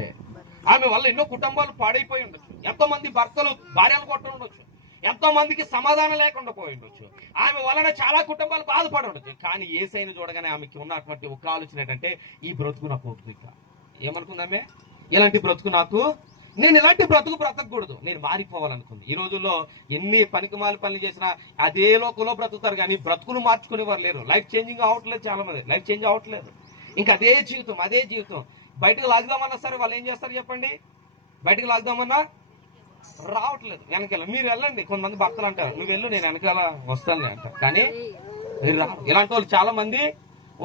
ఆమె వల్ల ఎన్నో కుటుంబాలు పాడైపోయి ఉండొచ్చు. ఎంతో మంది భర్తలు భార్యలు కొట్ట ఉండొచ్చు. ఎంతో మందికి సమాధానం లేకుండా పోయి ఉండొచ్చు. ఆమె వలన చాలా కుటుంబాలు బాధపడి ఉండొచ్చు. కానీ యేసయ్యను చూడగానే ఆమెకి ఉన్నటువంటి ఒక ఆలోచన ఏంటంటే, ఈ బ్రతుకు నాకు ఒప్పుక. ఏమనుకుందామే, ఇలాంటి బ్రతుకు నాకు, నేను ఇలాంటి బ్రతుకు బ్రతకూడదు, నేను మారిపోవాలనుకుంది. ఈ రోజుల్లో ఎన్ని పనికిమాల పనులు చేసినా అదే లోకంలో బ్రతుకుతారు, కానీ బ్రతుకును మార్చుకునేవారు లేరు. లైఫ్ చేంజింగ్ అవ్వట్లేదు, చాలా మంది లైఫ్ చేంజ్ అవ్వట్లేదు. ఇంకా అదే జీవితం. బయటకు లాగుదామన్నా సరే వాళ్ళు ఏం చేస్తారు చెప్పండి, బయటకు లాగుదామన్నా రావట్లేదు. వెనకాల మీరు వెళ్ళండి, కొంతమంది భర్తలు అంటారు, నువ్వు వెళ్ళు నేను వెనకాల వస్తాను అంటారు, కానీ మీరు రారు. ఇలాంటి వాళ్ళు చాలా మంది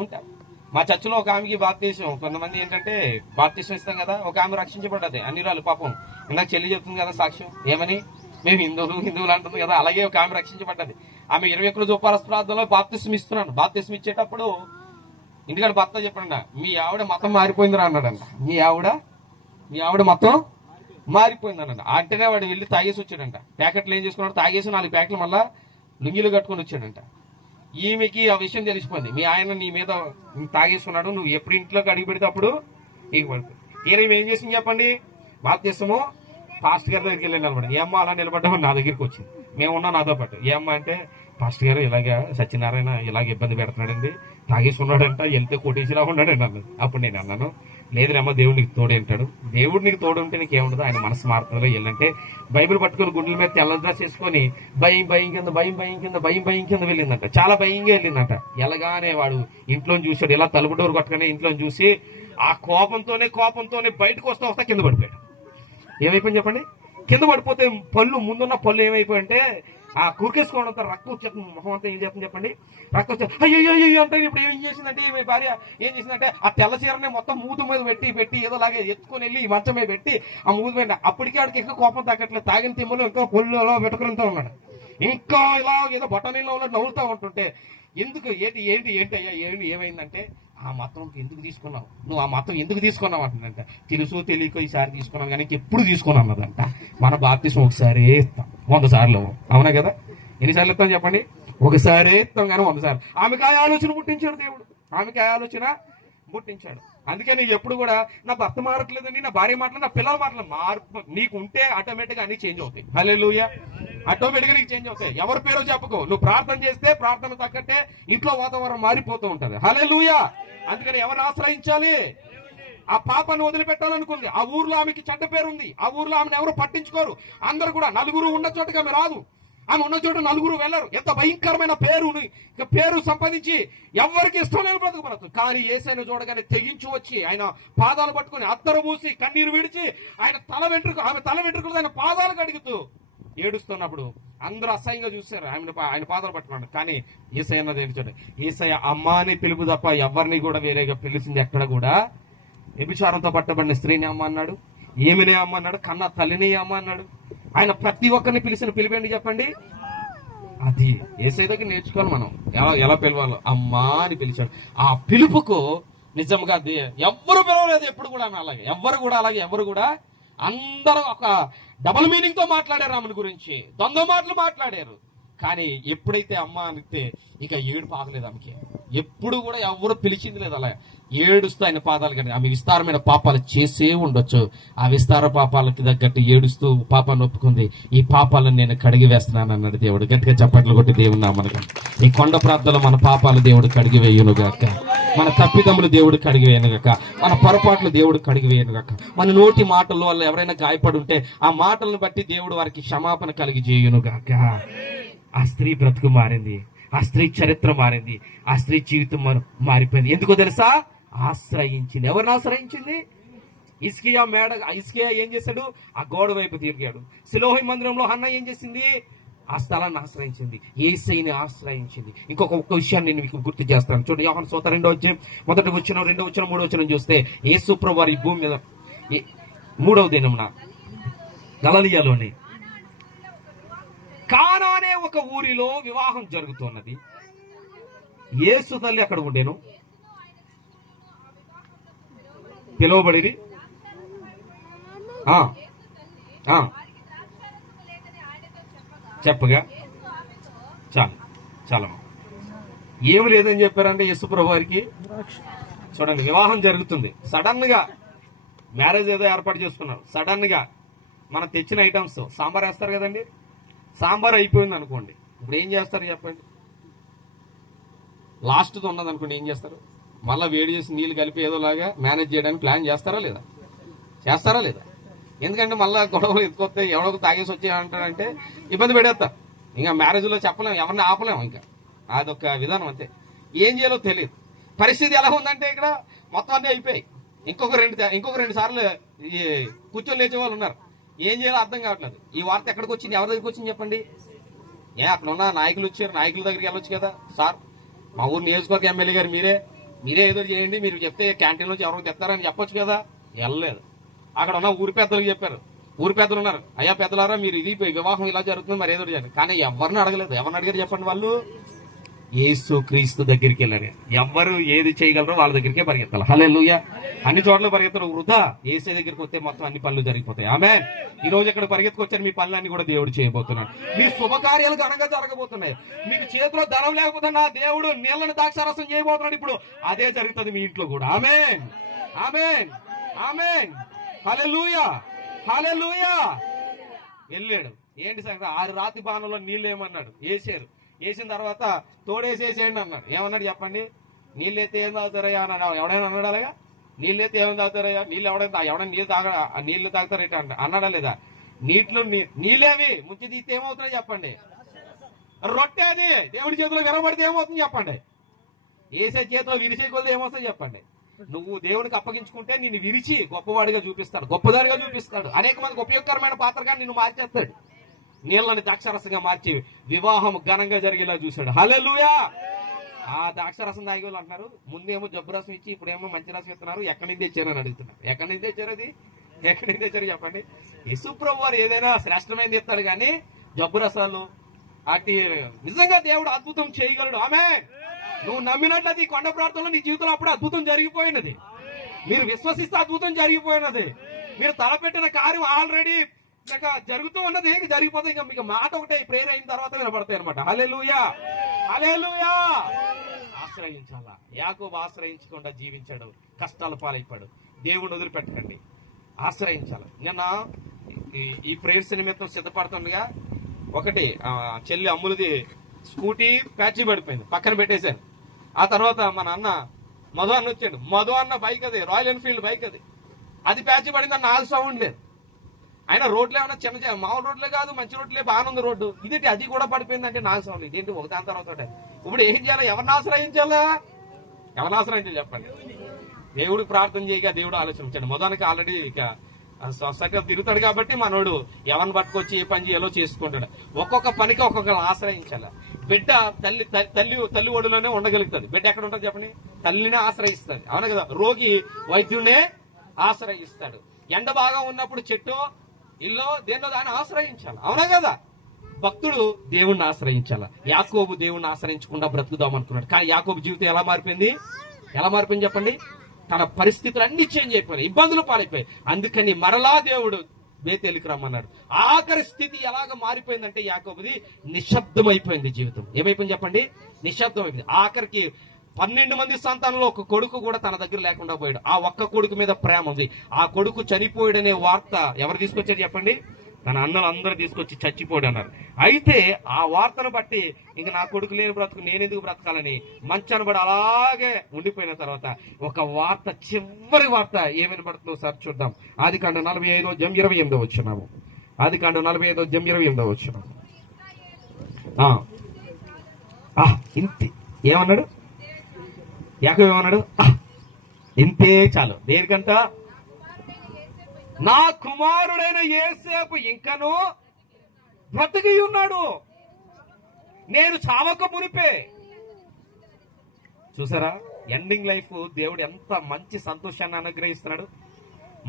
ఉంటారు. మా చర్చిలో ఒక ఆమెకి బాప్తీసం, కొంతమంది ఏంటంటే బాప్తీసం ఇస్తాం కదా, ఒక ఆమె రక్షించబడ్డది. అన్ని రాళ్ళు పాపం, ఇందాక చెల్లి చెప్తుంది కదా సాక్ష్యం, ఏమని మేము హిందువులు అంటుంది కదా, అలాగే ఒక ఆమె రక్షించబడ్డది. ఆమె 21 ఉపవాస ప్రార్థనలో బాప్తీసం ఇస్తున్నాను. బాప్తీసం ఇచ్చేటప్పుడు ఇంటికాడ భర్త చెప్పండి, మీ ఆవిడ మతం మారిపోయిందిరా అన్నాడంట. మీ ఆవిడ మతం మారిపోయిందన్న అంటేనే వాడు వెళ్ళి తాగేసి వచ్చాడంట. ప్యాకెట్లు ఏం చేసుకున్నాడు, తాగేసి 4 ప్యాకెట్లు మళ్ళా లుంగిలు కట్టుకుని వచ్చాడంట. ఈమెకి ఆ విషయం తెలిసిపోయింది, మీ ఆయన నీ మీద తాగేసుకున్నాడు, నువ్వు ఎప్పుడు ఇంట్లోకి అడిగి పెడితే అప్పుడు నీకు పడుతుంది. ఈయన ఏం చేసింది చెప్పండి, బాప్తీసము పాస్టర్ గారి దగ్గరికి వెళ్ళి నిలబడి, ఏమ్మా అలా నిలబడ్డామని నా దగ్గరికి వచ్చింది. మేమున్నా నాతో పాటు. ఏమ్మా అంటే, పాస్టర్ గారు ఇలాగా సత్యనారాయణ ఇలాగ ఇబ్బంది పెడుతున్నాడండి, తాగేసుకున్నాడంట, వెళ్తే కొట్టేసిలా ఉన్నాడండి అన్నది. అప్పుడు నేను అన్నాను, లేదురేమో దేవుడు నీకు తోడు అంటాడు. దేవుడు నీకు తోడు ఉంటే నీకేముండదు, ఆయన మనసు మారుతుందో వెళ్ళంటే బైబిల్ పట్టుకుని గుండెల మీద తెల్ల డ్రెస్ చేసుకుని భయం కింద వెళ్ళిందంట. చాలా భయంగా వెళ్ళిందంట. ఎలాగానే వాడు ఇంట్లో చూశాడు, ఇలా తలుపు డోర్ కొట్టగానే ఇంట్లో చూసి ఆ కోపంతోనే బయటకు వస్తా కింద పడిపోయాడు. ఏమైపోయింది చెప్పండి, కింద పడిపోతే ముందున్న పళ్ళు ఏమైపోయింటే ఆ కురికేసుకోవడంతో రక్తం వచ్చేస్తుంది, మొహం అంతా ఏం చేస్తుంది చెప్పండి, రక్తం వచ్చే అయ్యో అంటే ఇప్పుడు ఏం చేసిందంటే, ఈమె భార్య ఏం చేసిందంటే ఆ తెల్ల చీరనే మొత్తం మూతు మీద పెట్టి ఏదోలాగే ఎత్తుకొని వెళ్ళి ఈ మంచం మీద పెట్టి ఆ మూతు మీద, అప్పటికే ఆడికి ఇంకా కోపం తగ్గట్లేదు, తాగిన తిమ్మలో ఇంకా పొల్లులో పెట్టుకుంటూ ఉన్నాడు. ఇంకా ఇలా ఏదో బొటనీలో ఉన్నట్టు నవ్వుతూ ఉంటుంటే, ఎందుకు ఏంటి అయ్యా ఏమైందంటే, ఆ మతం ఎందుకు తీసుకున్నావు, నువ్వు ఆ మతం ఎందుకు తీసుకున్నావు అంటుందంట. తెలుసు తెలియక ఈసారి తీసుకున్నావు కానీ ఎప్పుడు తీసుకున్నావు అన్నదంట. మన బాప్తిసం ఒకసారి ఇస్తాం, 100 సార్లు, అవునా కదా? ఎన్నిసార్లు ఇస్తాం చెప్పండి, ఒకసారి ఇస్తాం కానీ 100 సార్లు. ఆమెకి ఆ ఆలోచన పుట్టించాడు దేవుడు, అందుకని ఎప్పుడు కూడా నా భర్త మారట్లేదండి, నా భార్య మాటలు, నా పిల్లల మాటలు మార్పు నీకు ఉంటే ఆటోమేటిక్గా అన్ని చేంజ్ అవుతాయి. హల్లెలూయా, ఆటోమేటిక్గా నీకు చేంజ్ అవుతాయి. ఎవరి పేరో చెప్పుకో, నువ్వు ప్రార్థన చేస్తే ప్రార్థన తగ్గట్టే ఇంట్లో వాతావరణం మారిపోతూ ఉంటది. హల్లెలూయా. అందుకని ఎవరిని ఆశ్రయించాలి, ఆ పాపను వదిలిపెట్టాలనుకుంది. ఆ ఊర్లో ఆమెకి చెడ్డ పేరు ఉంది, ఆ ఊర్లో ఆమెను ఎవరు పట్టించుకోరు. అందరు కూడా నలుగురు ఉన్న చోటకి ఆమె రాదు, ఆమె ఉన్న చోట నలుగురు వెళ్ళరు. ఎంత భయంకరమైన పేరు సంపాదించి ఎవరికి ఇష్టం లేని బ్రతుకుపడదు. కానీ యేసయ్యను చూడగానే తెగించి వచ్చి ఆయన పాదాలు పట్టుకుని అత్తరు మూసి కన్నీరు విడిచి ఆమె తల వెంట్రుకలు ఆయన పాదాలు కడుగుతూ ఏడుస్తున్నప్పుడు అందరూ అసహ్యంగా చూస్తారు ఆయన పాదాలు పట్టుకున్నాడు. కానీ యేసయ్య అన్నది ఏంటంటే, యేసయ్య అమ్మ అని పిలుపు తప్ప ఎవరిని కూడా వేరేగా పిలిచింది ఎక్కడ కూడా. వ్యభిచారంతో పట్టబడిన స్త్రీని అమ్మ అన్నాడు, ఏమినే అమ్మ అన్నాడు, కన్న తల్లిని అమ్మ అన్నాడు. ఆయన ప్రతి ఒక్కరిని పిలిచిన పిలిపేంటి చెప్పండి, అది యేసయ్య దగ్గర నేర్చుకోవాలి మనం ఎలా పిలవాలో. అమ్మా అని పిలిచాడు. ఆ పిలుపుకు నిజంగా ఎవ్వరు పిలవలేదు ఎప్పుడు కూడా అలాగే, ఎవరు కూడా అందరూ ఒక డబుల్ మీనింగ్ తో మాట్లాడారు ఆమెను గురించి, ద్వంద్వ మాటలు మాట్లాడారు. కానీ ఎప్పుడైతే అమ్మ అనితే ఇక ఏడుపు ఆగలేదు ఆమెకి. ఎప్పుడు కూడా ఎవరు పిలిచింది లేదు, అలా ఏడుస్తూ ఆయన పాదాలు కానీ ఆమె విస్తారమైన పాపాలు చేసే ఉండొచ్చు. ఆ విస్తార పాపాలకి తగ్గట్టు ఏడుస్తూ పాపాన్ని ఒప్పుకుంది. ఈ పాపాలను నేను కడిగి వేస్తున్నాను అన్నాడు దేవుడు. గట్టిగా చప్పట్లు కొట్టి దేవుని నామమున ఈ కొండ ప్రార్థనలో మన పాపాలు దేవుడు కడిగి వేయునుగాక, మన తప్పిదములు దేవుడు కడిగి వేయనుగాక, మన పొరపాట్లు దేవుడు కడిగి వేయనుగాక. మన నోటి మాటల్లో వల్ల ఎవరైనా గాయపడి ఉంటే ఆ మాటలను బట్టి దేవుడు వారికి క్షమాపణ కలిగి చేయునుగాక. ఆ స్త్రీ బ్రతుకు మారింది, ఆ స్త్రీ చరిత్ర మారింది, ఆ స్త్రీ జీవితం మారిపోయింది. ఎందుకో తెలుసా, ఆశ్రయించింది. ఎవరిని ఆశ్రయించింది? ఇస్కియా ఏం చేశాడు, ఆ గోడ వైపు తిరిగాడు. సిలోహి మందిరంలో హన్న ఏం చేసింది, ఆ స్థలాన్ని ఆశ్రయించింది, యేసయ్యని ఆశ్రయించింది. ఒక్క విషయాన్ని నేను మీకు గుర్తు చేస్తాను. చూడండి, యోహాను సువార్త 2వ అధ్యాయం 1వ వచనం, 2వ వచనం, 3వ వచనం చూస్తే, యేసు ప్రభువారు ఈ భూమి మీద 3వ దినమున గలిలయలోని కానా అనే ఒక ఊరిలో వివాహం జరుగుతున్నది. యేసు తల్లి అక్కడ ఉండేను, పిలువబడి చెప్పగా చాలా ఏమి లేదని చెప్పారంటే యేసుప్రభు వారికి. చూడండి, వివాహం జరుగుతుంది, సడన్ గా మ్యారేజ్ ఏదో ఏర్పాటు చేసుకున్నారు, సడన్ గా మనం తెచ్చిన ఐటమ్స్ సాంబార్ వేస్తారు కదండి, సాంబార్ అయిపోయింది అనుకోండి, ఇప్పుడు ఏం చేస్తారు చెప్పండి? లాస్ట్ది ఉన్నది అనుకోండి, ఏం చేస్తారు? మళ్ళీ వేడి చేసి నీళ్లు కలిపి ఏదోలాగా మేనేజ్ చేయడానికి ప్లాన్ చేస్తారా లేదా? చేస్తారా లేదా? ఎందుకంటే మళ్ళీ గొడవలు ఎత్తుకొస్తే ఎవడో తాగేసి వచ్చాయంటారంటే ఇబ్బంది పెడేస్తారు. ఇంకా మ్యారేజ్లో చెప్పలేము, ఎవరిని ఆపలేము, ఇంకా అదొక విధానం అంతే. ఏం చేయాలో తెలియదు. పరిస్థితి ఎలా ఉందంటే ఇక్కడ మొత్తం అన్నీ అయిపోయాయి. ఇంకొక రెండు సార్లు ఈ కూర్చొని లేచే వాళ్ళు ఉన్నారు. ఏం చేయాలో అర్థం కావట్లేదు. ఈ వార్త ఎక్కడికి వచ్చింది, ఎవరి దగ్గరికి వచ్చింది చెప్పండి? అక్కడ ఉన్న నాయకులు వచ్చారు, నాయకుల దగ్గరికి వెళ్ళొచ్చు కదా. సార్, మా ఊరు నియోజకవర్గ ఎమ్మెల్యే గారు మీరే ఏదో చేయండి, మీరు చెప్తే క్యాంటీన్ నుంచి ఎవరికి తెస్తారని చెప్పొచ్చు కదా. వెళ్ళలేదు. అక్కడ ఉన్న ఊరి పెద్దలకు చెప్పారు. ఊరి పెద్దలు ఉన్నారు, అయ్యా పెద్దలారా మీరు ఇది వివాహం ఇలా జరుగుతుంది, మరి ఏదో చేయండి. కానీ ఎవరిని అడగలేదు. ఎవరిని అడిగారు చెప్పండి? వాళ్ళు యేసు క్రీస్తు దగ్గరికి వెళ్ళారు. ఎవరు ఏది చేయగలరో వాళ్ళ దగ్గరికే పరిగెత్తాలి. హల్లెలూయా. అన్ని చోట్ల పరిగెత్తరు వృధా. యేసు దగ్గరికి వస్తే మొత్తం అన్ని పనులు జరిగిపోతాయి. ఆమేన్. ఈ రోజు ఇక్కడ పరిగెత్తుకొచ్చారు, మీ పనులన్నీ కూడా దేవుడు చేయబోతున్నాడు. మీ శుభకార్యాలు ఘనంగా జరగబోతున్నాయి. మీకు చేతిలో ధనం లేకపోతే నా దేవుడు నీళ్ళని ద్రాక్షారసం చేయబోతున్నాడు. ఇప్పుడు అదే జరుగుతుంది మీ ఇంట్లో కూడా. ఆమేన్, ఆమేన్, ఆమేన్. హల్లెలూయా, హల్లెలూయా. వెళ్ళాడు. ఏంటి సంగతి? 6 రాతి బాణంలో నీళ్ళు ఏమన్నాడు? వేసిన తర్వాత తోడేసేసేయండి అన్నాడు. ఏమన్నాడు చెప్పండి? నీళ్ళు అయితే ఏం తాగుతారయ్యా అన్నాడు. ఎవడైనా అన్నాడు అలాగా? నీళ్ళు అయితే ఏమైనా తాగుతారయ్యా? ఎవడైనా నీళ్లు తాగుతారేట అన్నాడా లేదా? నీళ్ళేవి ముంచి తీస్తే ఏమవుతున్నాయి చెప్పండి? రొట్టె అది దేవుడి చేతిలో విరవబడితే ఏమవుతుంది చెప్పండి? ఏసే చేతిలో విరిసే కొద్ది ఏమవుతుంది చెప్పండి? నువ్వు దేవునికి అప్పగించుకుంటే నిన్ను విరిచి గొప్పవాడిగా చూపిస్తాడు, గొప్పదారిగా చూపిస్తాడు. అనేక మందికి ఉపయోగకరమైన పాత్రగా నిన్ను మార్చేస్తాడు. నీళ్ళని ద్రాక్షరసంగా మార్చి వివాహం ఘనంగా జరిగేలా చూశాడు. హల్లెలూయా. ఆ ద్రాక్షరసం తాగే వాళ్ళు అంటున్నారు, ముందేమో జబ్బు రసం ఇచ్చి ఇప్పుడేమో మంచి రసం ఇస్తున్నారు. ఎక్కడి నుంచి తెచ్చారని అడుగుతున్నారు. ఎక్కడి నుంచి తెచ్చారు? అది ఎక్కడి నుంచి తెచ్చారు చెప్పండి? యేసుప్రభు వారు ఏదైనా శ్రేష్టమైనది ఇస్తాడు, కానీ జబ్బు రసాలు అటు నిజంగా దేవుడు అద్భుతం చేయగలడు. ఆమేన్. నువ్వు నమ్మినట్లు అది కొండ ప్రార్థనలో నీ జీవితంలో అప్పుడు అద్భుతం జరిగిపోయినది. మీరు విశ్వసిస్తే అద్భుతం జరిగిపోయినది. మీరు తలపెట్టిన కార్యం ఆల్రెడీ జరుగుతూ ఉన్నది, జరిగిపోతుంది. ఇంకా మీకు మాట ఒకటే ప్రేయర్ అయిన తర్వాత వినపడతాయి అనమాట. హల్లెలూయా, హల్లెలూయా. ఆశ్రయించాలా. యాకోబు ఆశ్రయించకుండా జీవించాడు, కష్టాల పాలైపోయాడు. దేవుడిని వదిలిపెట్టకండి, ఆశ్రయించాలి. నిన్న ఈ ప్రేయర్స్ నిమిత్తం సిద్ధపడుతుండగా ఒకటి చెల్లి అమ్ములది స్కూటీ ప్యాచీ పడిపోయింది, పక్కన పెట్టేశాను. ఆ తర్వాత మన అన్న మధు అన్న వచ్చాడు. మధు అన్న బైక్ అది రాయల్ ఎన్ఫీల్డ్ బైక్, అది ప్యాచీ పడింది అన్న. ఆల్ సౌండ్ లేదు. అయినా రోడ్లు ఏమన్నా చిన్న మామూలు రోడ్లే కాదు, మంచి రోడ్లే, బాగానుంది రోడ్డు. ఇదేంటి అది కూడా పడిపోయిందంటే నాకు సౌండ్. ఇదేంటి ఒకదాని తర్వాత ఇప్పుడు ఏం చేయాలి? ఎవరిని ఆశ్రయించాలా? ఎవరిని ఆశ్రయించాలి చెప్పండి? దేవుడికి ప్రార్థన చేయగా దేవుడు ఆలోచించాడు. మొదనికి ఆల్రెడీ ఇక సొసైటీలో తిరుగుతాడు కాబట్టి మనోడు ఎవరిని పట్టుకొచ్చి ఏ పని చేయాలో చేసుకుంటాడు. ఒక్కొక్క పనికి ఒక్కొక్కరు ఆశ్రయించాల. బిడ్డ తల్లి ఒడిలోనే ఉండగలుగుతుంది. బిడ్డ ఎక్కడ ఉంటుంది చెప్పండి? తల్లినే ఆశ్రయిస్తుంది. అవునా కదా? రోగి వైద్యునే ఆశ్రయిస్తాడు. ఎండ బాగా ఉన్నప్పుడు చెట్టు ఇల్లు దేన్నో దాన్ని ఆశ్రయించాలి. అవునా కదా? భక్తుడు దేవుణ్ణి ఆశ్రయించాల. యాకోబు దేవుణ్ణి ఆశ్రయించకుండా బ్రతుకుదాం అనుకున్నాడు. కానీ యాకోబు జీవితం ఎలా మారిపోయింది? చెప్పండి? తన పరిస్థితులు అన్ని చేంజ్ అయిపోయినాయి, ఇబ్బందులు పాలైపోయాయి. అందుకని మరలా దేవుడు బేతేలుకి రమ్మన్నాడు. ఆఖరి స్థితి ఎలాగ మారిపోయిందంటే యాకోబుది నిశ్శబ్దమైపోయింది జీవితం. ఏమైపోయింది చెప్పండి? నిశ్శబ్దం అయిపోయింది. ఆఖరికి 12 మంది సంతానంలో ఒక కొడుకు కూడా తన దగ్గర లేకుండా పోయాడు. ఆ ఒక్క కొడుకు మీద ప్రేమ ఉంది. ఆ కొడుకు చనిపోయాడనే వార్త ఎవరు తీసుకొచ్చారు చెప్పండి? తన అన్నలు అందరూ తీసుకొచ్చి చచ్చిపోయాడు అన్నారు. అయితే ఆ వార్తను బట్టి ఇంక నా కొడుకు లేని బ్రతుకు నేనెందుకు బ్రతకాలని మంచాన్ని పడి అలాగే ఉండిపోయిన తర్వాత ఒక వార్త, చివరి వార్త ఏమని పడుతుందో సార్ చూద్దాం. ఆదికాండం 45:28 వచ్చినాము. ఆదికాండం 45:28 వచ్చినాము. ఇంతే ఏమన్నాడు యాకోబు? ఏమన్నాడు? ఇంతే చాలు. దేనికంట? నా కుమారుడైన యోసేపు ఇంకను బ్రతికి ఉన్నాడు, నేను చావక మునిపే. చూసారా ఎండింగ్ లైఫ్ దేవుడు ఎంత మంచి సంతోషాన్ని అనుగ్రహిస్తున్నాడు.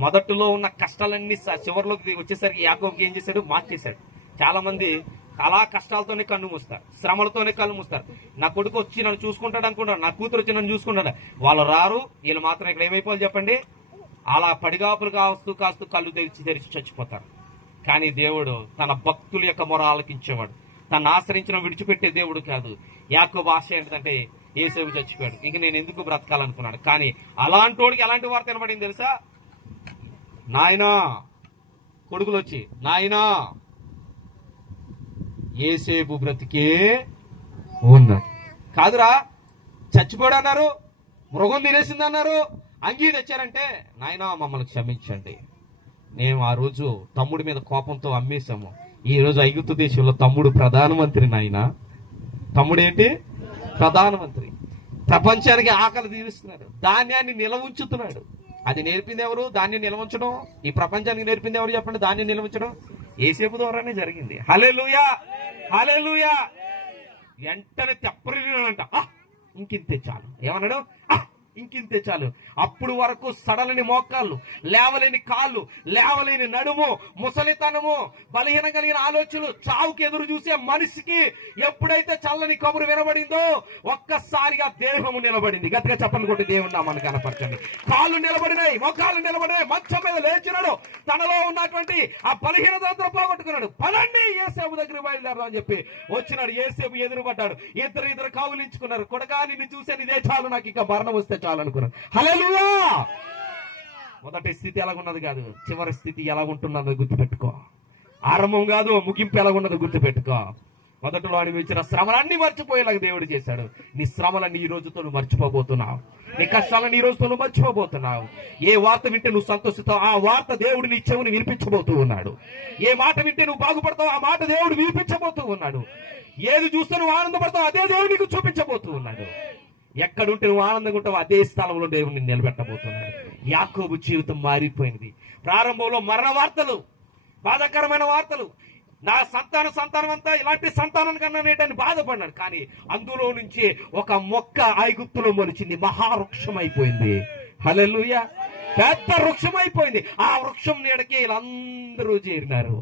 మొదట్లో ఉన్న కష్టాలన్నీ చివరిలోకి వచ్చేసరికి యాకోబుకి ఏం చేశాడు? మార్చేశాడు. చాలా మంది అలా కష్టాలతోనే కన్ను మూస్తారు, శ్రమలతోనే కళ్ళు మూస్తారు. నా కొడుకు వచ్చి నన్ను చూసుకుంటాడు అనుకుంటాడు, నా కూతురు వచ్చి నన్ను చూసుకుంటాడు. వాళ్ళు రారు. వీళ్ళు మాత్రం ఇక్కడ ఏమైపోవాలి చెప్పండి? అలా పడిగాపులు కాస్తూ కళ్ళు తెరిచి చచ్చిపోతారు. కానీ దేవుడు తన భక్తుల యొక్క మొర ఆలకించేవాడు. తను ఆశ్రయించిన విడిచిపెట్టే దేవుడు కాదు. యాకోబు ఆశ ఏంటంటే యేసేపు చచ్చిపోయాడు, ఇంక నేను ఎందుకు బ్రతకాలనుకున్నాడు. కానీ అలాంటోడికి ఎలాంటి వార్త వినబడింది తెలుసా? నాయనా, కొడుకులు వచ్చి, నాయనా యేసేపు బ్రతికే ఉన్నాడు. కాదురా, చచ్చిపోయాడు అన్నారు, మృగం తినేసింది అన్నారు, అంగీ తెచ్చారంటే, నాయనా మమ్మల్ని క్షమించండి, మేము ఆ రోజు తమ్ముడి మీద కోపంతో అమ్మేశాము. ఈ రోజు ఐగుప్తు దేశంలో తమ్ముడు ప్రధానమంత్రి. నాయన తమ్ముడు ఏంటి? ప్రధానమంత్రి. ప్రపంచానికి ఆకలి తీరుస్తున్నాడు, ధాన్యాన్ని నిల్వ ఉంచుతున్నాడు. అది నేర్పింది ఎవరు? ధాన్యం నిల్వ ఉంచడం. ఈ ప్రపంచానికి నేర్పింది ఎవరు చెప్పండి? ధాన్యం నిల్వ ఉంచడం యేసేపు ద్వారానే జరిగింది. హల్లెలూయా, హల్లెలూయా. వెంటనే తెప్పరినంట, ఇంకింతే చాలు. ఏమన్నాడు? ఇంకింతే చాలు. అప్పుడు వరకు సడలని మోకాళ్ళు, లేవలేని కాళ్ళు, లేవలేని నడుము, ముసలితనము, బలహీనం కలిగిన ఆలోచనలు, చావుకి ఎదురు చూసే మనిషికి ఎప్పుడైతే చల్లని కబురు వినబడిందో ఒక్కసారిగా దేహము నిలబడింది. గట్టిగా చెప్పని కొట్టి దేవుని నామాన్ని కనపరచండి. కాళ్ళు నిలబడినాయి, మోకాళ్ళు నిలబడినాయి, మంచం మీద లేచినాడు. తనలో ఉన్నటువంటి ఆ బలహీనత పోగొట్టుకున్నాడు. పదండి యేసేపు దగ్గర బయలుదేరడం అని చెప్పి వచ్చినాడు. యేసేపు ఎదురుపడ్డాడు. ఇద్దరు కావులించుకున్నారు. కొడకా నిన్ను చూసే ఇదే చాలు, నాకు ఇంకా మరణం వస్తే చాలు అనుకున్నాను. హల్లెలూయా. మొదటి స్థితి ఎలాగున్నది కాదు, చివరి స్థితి ఎలాగుంటున్నదో గుర్తుపెట్టుకో. ఆరంభం కాదు, ముగింపు ఎలాగున్నదో గుర్తుపెట్టుకో. మొదటిలో అనుభవించిన శ్రమలన్నీ మర్చిపోయేలాగా దేవుడు చేశాడు. నీ శ్రమలన్నీ ఈ రోజుతో నువ్వు మర్చిపోబోతున్నావు. నీ కష్టాలను ఈ రోజుతో నువ్వు మర్చిపోబోతున్నావు. ఏ వార్త వింటే నువ్వు సంతోషిస్తావు, ఆ వార్త దేవుడు నీ చెవుని వినిపించబోతూ ఉన్నాడు. ఏ మాట వింటే నువ్వు బాగుపడతావు, ఆ మాట దేవుడు వినిపించబోతూ ఉన్నాడు. ఏది చూస్తే నువ్వు ఆనందపడతావు, అదే దేవుడు నీకు చూపించబోతూ ఉన్నాడు. ఎక్కడుంటే నువ్వు ఆనందంగా ఉంటావు, అదే స్థలంలో దేవుడిని నిలబెట్టబోతున్నాడు. యాకోబు జీవితం మారిపోయింది. ప్రారంభంలో మరణ వార్తలు, బాధాకరమైన వార్తలు, నా సంతానం అంతా ఇలాంటి సంతానం కన్నా నేటని బాధపడినాడు. కానీ అందులో నుంచి ఒక మొక్క ఐగుప్తులో మొలిచింది, మహావృక్షం అయిపోయింది. హల్లెలూయా. పెద్ద వృక్షం అయిపోయింది. ఆ వృక్షం నీడకి వీళ్ళందరూ చేరినారు.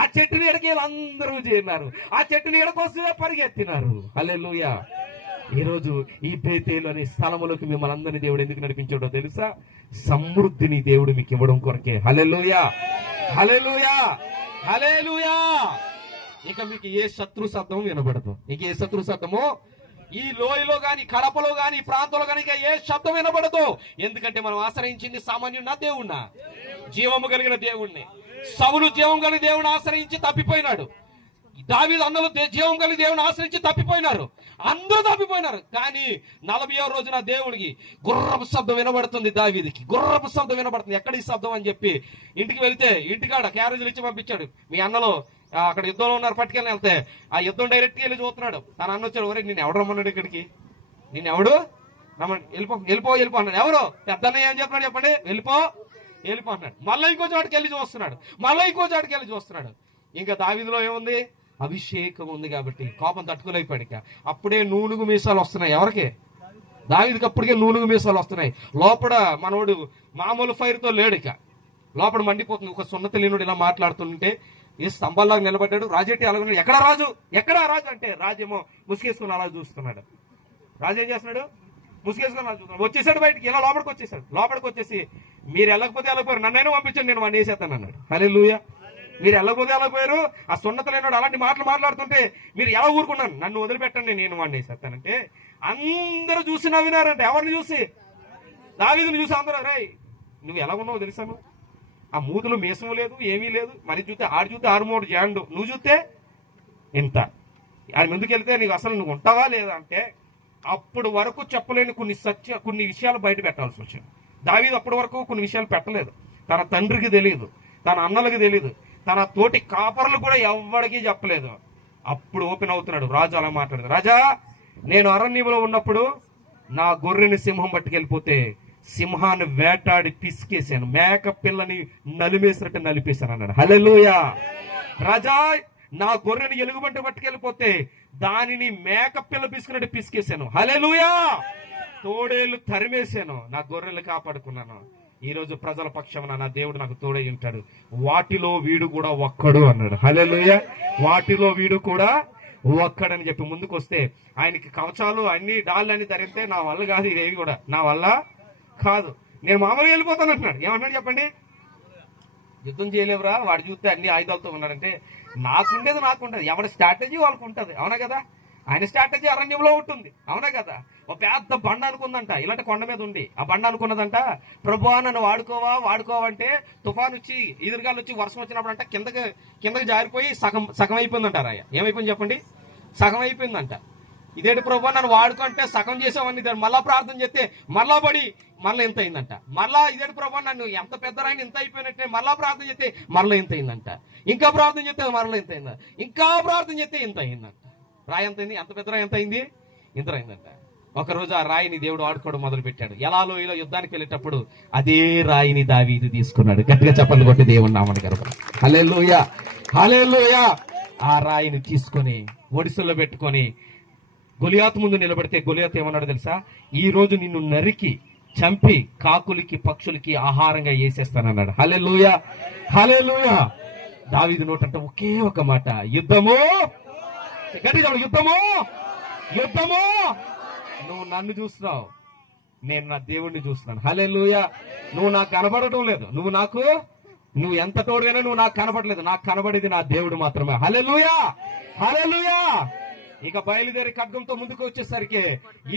ఆ చెట్టు నీడకి వీళ్ళందరూ చేరినారు. ఆ చెట్టు నీడ కోసమే పరిగెత్తినారు. హల్లెలూయా. ఈ రోజు ఈ బేతేలు అనే స్థలములోకి మిమ్మల్ని అందరినీ దేవుడు ఎందుకు నడిపించాడో తెలుసా? సమృద్ధిని దేవుడు మీకు ఇవ్వడం కొరకే. హల్లెలూయా, హల్లెలూయా, హల్లెలూయా. ఇక మీకు ఏ శత్రు శబ్దం వినబడదు. ఇక ఏ శత్రు శబ్దము ఈ లోయలో గాని, కడపలో గాని, ప్రాంతంలో గాని ఏ శబ్దం వినబడదు. ఎందుకంటే మనం ఆశ్రయించింది సామాన్యున్నా దేవుణ్ణా? జీవము కలిగిన దేవుణ్ణి. సౌలు జీవం కలిగిన దేవుని ఆశ్రయించి తప్పిపోయినాడు. దావీదు అన్నలు జీవం కలిగి దేవుని ఆశ్రయించి తప్పిపోయినారు. అందరూ తప్పిపోయినారు. కానీ 40వ రోజున దేవుడికి గుర్రపు శబ్దం వినబడుతుంది. దావీదుకి గుర్రపు శబ్దం వినబడుతుంది. ఎక్కడ ఈ శబ్దం అని చెప్పి ఇంటికి వెళ్తే ఇంటికాడ క్యారేజీలు ఇచ్చి పంపించాడు. మీ అన్నలు అక్కడ యుద్ధంలో ఉన్నారు, పట్టుకెళ్ళి వెళ్తే ఆ యుద్ధం డైరెక్ట్గా వెళ్ళి చూస్తున్నాడు. తన అన్న వచ్చాడు, ఒరే నేను ఎవడు రమ్మన్నాడు ఇక్కడికి, నేను ఎవడు రమ్మన్నాడు, వెళ్ళిపో అన్నాడు. ఎవరు పెద్దన్నయ్య ఏం చెప్పినాడు చెప్పండి, వెళ్ళిపో అన్నాడు. మళ్ళీ ఇంకో చోటుకి వెళ్ళి చూస్తున్నాడు. ఇంకా దావీదులో ఏముంది? అభిషేకం ఉంది కాబట్టి కోపం తట్టుకోలేకపోయాడు. ఇక అప్పుడే నూనుగు మీసాలు వస్తున్నాయి. ఎవరికి? దావీదుకి అప్పటికే నూనుగు మీసాలు వస్తున్నాయి. లోపల మనోడు మామూలు ఫైర్తో లేడు. ఇక లోపల మండిపోతుంది. ఒక సున్న తెలియనుడు ఇలా మాట్లాడుతుంటే ఈ స్తంభాల్లాగా నిలబడ్డాడు. రాజెట్టి అలాగే ఎక్కడా రాజు అంటే రాజేమో ముసుగేసుకుని అలా చూస్తున్నాడు. రాజు ఏం చేస్తున్నాడు? ముసుగేసుకుని అలా చూస్తున్నాడు. వచ్చేసాడు బయటికి, ఇలా లోపలికి వచ్చేసి మీరు వెళ్ళకపోయారు, నన్నైనా పంపించండి, నేను వాడిని వేసేస్తాను అన్నాడు. హల్లెలూయా. మీరు వెళ్ళకపోయారు, ఆ సున్నత లేనాడు అలాంటి మాటలు మాట్లాడుతుంటే మీరు ఎలా ఊరుకున్నాను, నన్ను వదిలిపెట్టండి, నేను వాడిని వేసేస్తానంటే అందరూ చూసి నవ్వినారంటే. ఎవరిని చూసి? దావీదుని చూసి అందరూ, రే నువ్వు ఎలా ఉన్నావో తెలుసాను, ఆ మూతులు మీసం లేదు, ఏమీ లేదు, మరి చూస్తే ఆడు చూస్తే 6-3 జాండు, నువ్వు చూస్తే ఇంత. ఆయన ముందుకు వెళ్తే నీకు అసలు నువ్వు ఉంటావా లేదా అంటే అప్పుడు వరకు చెప్పలేని కొన్ని విషయాలు బయట పెట్టాల్సి వచ్చింది. దావీదు అప్పటి వరకు కొన్ని విషయాలు పెట్టలేదు. తన తండ్రికి తెలియదు, తన అన్నలకు తెలియదు, తన తోటి కాపర్లు కూడా ఎవ్వడికి చెప్పలేదు. అప్పుడు ఓపెన్ అవుతున్నాడు. రాజు అలా మాట్లాడదు. రాజా, నేను అరణ్యంలో ఉన్నప్పుడు నా గొర్రెని సింహం పట్టుకెళ్ళిపోతే సింహాన్ని వేటాడి పిసికేశాను, మేక పిల్లని నలిమేసినట్టు నలిపేశాను అన్నాడు. హల్లెలూయా. రాజా, నా గొర్రెని ఎలుగుబంటి పట్టుకెళ్ళిపోతే దానిని మేక పిల్ల పిసుకున్నట్టు పిసికేశాను. హల్లెలూయా. తోడేళ్లు తరిమేశాను, నా గొర్రెలు కాపాడుకున్నాను. ఈ రోజు ప్రజల పక్షమున నా దేవుడు నాకు తోడై ఉంటాడు, వాటిలో వీడు కూడా ఒక్కడు అన్నాడు. హల్లెలూయా. వాటిలో వీడు కూడా ఒక్కడని చెప్పి ముందుకు వస్తే ఆయనకి కవచాలు అన్ని డాళ్ళు అన్ని ధరిస్తే నా వల్ల కాదు, ఇదేవి కూడా నా వల్ల కాదు, నేను మామూలుగా వెళ్ళిపోతాను అంటున్నాడు. ఏమంటున్నాడు చెప్పండి? యుద్ధం చేయలేవురా, వాడు చూస్తే అన్ని ఆయుధాలతో ఉన్నాడంటే నాకుండేది నాకుంటది, ఎవరి స్ట్రాటజీ వాళ్ళకు ఉంటది. అవునా కదా? ఆయన స్ట్రాటజీ అరణ్యంలో ఉంటుంది. అవునా కదా? ఒక పెద్ద బండ అనుకుందంట, ఇలాంటి కొండ మీద ఉండి ఆ బండ అనుకున్నదంట, ప్రభువా నన్ను వాడుకోవా అంటే తుఫాన్ వచ్చి ఎదురుగాలు వచ్చి వర్షం వచ్చినప్పుడు అంట కిందకి జారిపోయి సగం అయిపోయిందంట. రాయ ఏమైపోయింది చెప్పండి? సగం అయిపోయిందంట. ఇదేంటి ప్రభువా నన్ను వాడుకుంటే సగం చేసామని మళ్ళా ప్రార్థన చేస్తే మళ్ళీ ఎంత అయిందంట. మళ్ళా ఇదేంటి ప్రభువా నన్ను ఎంత పెద్ద రాయిని ఇంత అయిపోయినట్టే మళ్ళా ప్రార్థన చేస్తే మళ్ళీ ఎంత అయిందంట. ఇంకా ప్రార్థన చేస్తే మళ్ళీ ఎంత అయిందా, ఇంకా ప్రార్థన చేస్తే ఇంత అయిందంట. రాయి ఎంత అయింది? ఎంత పెద్ద రాయి ఎంత అయింది? ఇంత అయిందంట. ఒకరోజు ఆ రాయిని దేవుడు ఆడుకోవడం మొదలు పెట్టాడు. ఎలాలో ఇలా యుద్ధానికి వెళ్ళేటప్పుడు అదే రాయిని దావీదు తీసుకున్నాడు. గట్టిగా చెప్పండి కొట్టి దేవుడు నామని గర్భం. హల్లెలూయా, హల్లెలూయా. ఆ రాయిని తీసుకొని ఒడిసెల్లో పెట్టుకొని గొలియాతు ముందు నిలబడితే గొలియాతు ఏమన్నాడు తెలుసా? ఈ రోజు నిన్ను నరికి చంపి కాకులకి పక్షులకి ఆహారంగా వేసేస్తానన్నాడు. హల్లెలూయా, హల్లెలూయా. దావీదు నోటంటే ఒకే ఒక మాట, యుద్ధము. గట్టిగా యుద్ధము, యుద్ధము. నువ్వు నన్ను చూస్తున్నావు, నేను నా దేవుడిని చూస్తున్నాను. హల్లెలూయా. నువ్వు నాకు కనబడటం లేదు, నువ్వు ఎంత తోడుగానే నువ్వు నాకు కనబడలేదు, నాకు కనబడేది నా దేవుడు మాత్రమే. హల్లెలూయా, హల్లెలూయా. ఇక బయలుదేరి ఖడ్గంతో ముందుకు వచ్చేసరికి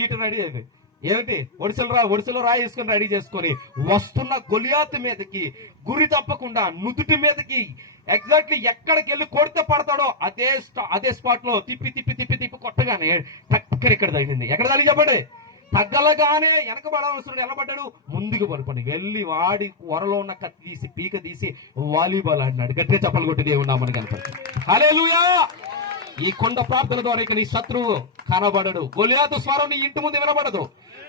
ఈట రెడీ అయింది. ఏమిటి? ఒడిసెలు రాయి వేసుకుని రెడీ చేసుకొని వస్తున్న గొలియాతు మీదకి గురి తప్పకుండా నుదుటి మీదకి ఎగ్జాక్ట్లీ ఎక్కడికి వెళ్ళి కొడితే పడతాడో అదే స్పాట్ లో తిప్పి కొట్టగానే టక్కర్ ఇక్కడ తగిలింది. ఎక్కడ తగిలి చెప్పండి? తగ్గలగానే వెనకబడవలసిన ఎలా పడ్డాడు? ముందుకు పడిపోయి వెళ్ళి వాడి వరలో ఉన్న కత్తి తీసి పీక తీసి వాలీబాల్ ఆడినాడు. గట్టిగా చెప్పలు కొట్టి దేవుడు నామని కనపడి. హల్లెలూయా. ఈ కొండ ప్రార్థన ద్వారా ఇక నీ శత్రువు కనబడడు. గొలియాతు స్వరం నీ ఇంటి ముందు వినబడదు,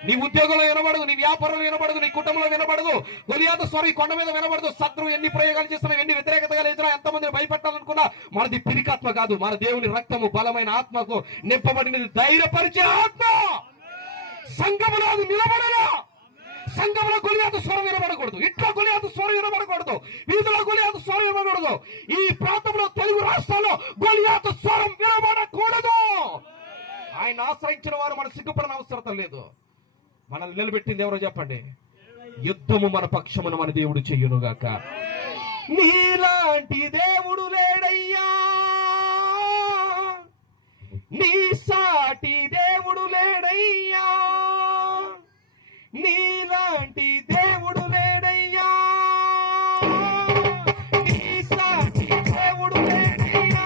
నీ ఉద్యోగంలో వినబడదు, నీ వ్యాపారంలో వినబడదు, నీ కుటుంబంలో వినబడదు. గొలియాతు స్వరం ఈ కొండ మీద వినబడదు. శత్రువు ఎన్ని ప్రయోగాలు చేస్తున్నా, ఎన్ని వ్యతిరేకతగా లేచినా, ఎంతమందిని భయపెట్టాలనుకున్నా, మనది పిరికాత్మ కాదు, మన దేవుని రక్తము బలమైన ఆత్మకు నింపబడినది, ధైర్యపరిచే ఆత్మ. సంఘములో అది నిలబడలా. సంఘంలో గొలియాతు స్వరం వినబడకూడదు, ఇట్లా గొలియాతు స్వరం వినబడకూడదు, వీధిలో గొలియాతు స్వరం వినబడకూడదు. ఈ ప్రాంతంలో తెలుగు రాష్ట్రాల్లో గొలియాతు స్వరం వినబడకూడదు. ఆయన ఆశ్రయించిన వారు మన సిగ్గుపడని అవసరం లేదు. మనల్ని నిలబెట్టింది ఎవరో చెప్పండి? యుద్ధము మన పక్షమును మన దేవుడు చెయ్యునుగాక. నీలాంటి దేవుడు లేడయ్యా, నీ సాటి దేవుడు లేడయ్యా, నీలాంటి దేవుడు లేడయ్యా, నీ సాటి దేవుడు లేడయ్యా.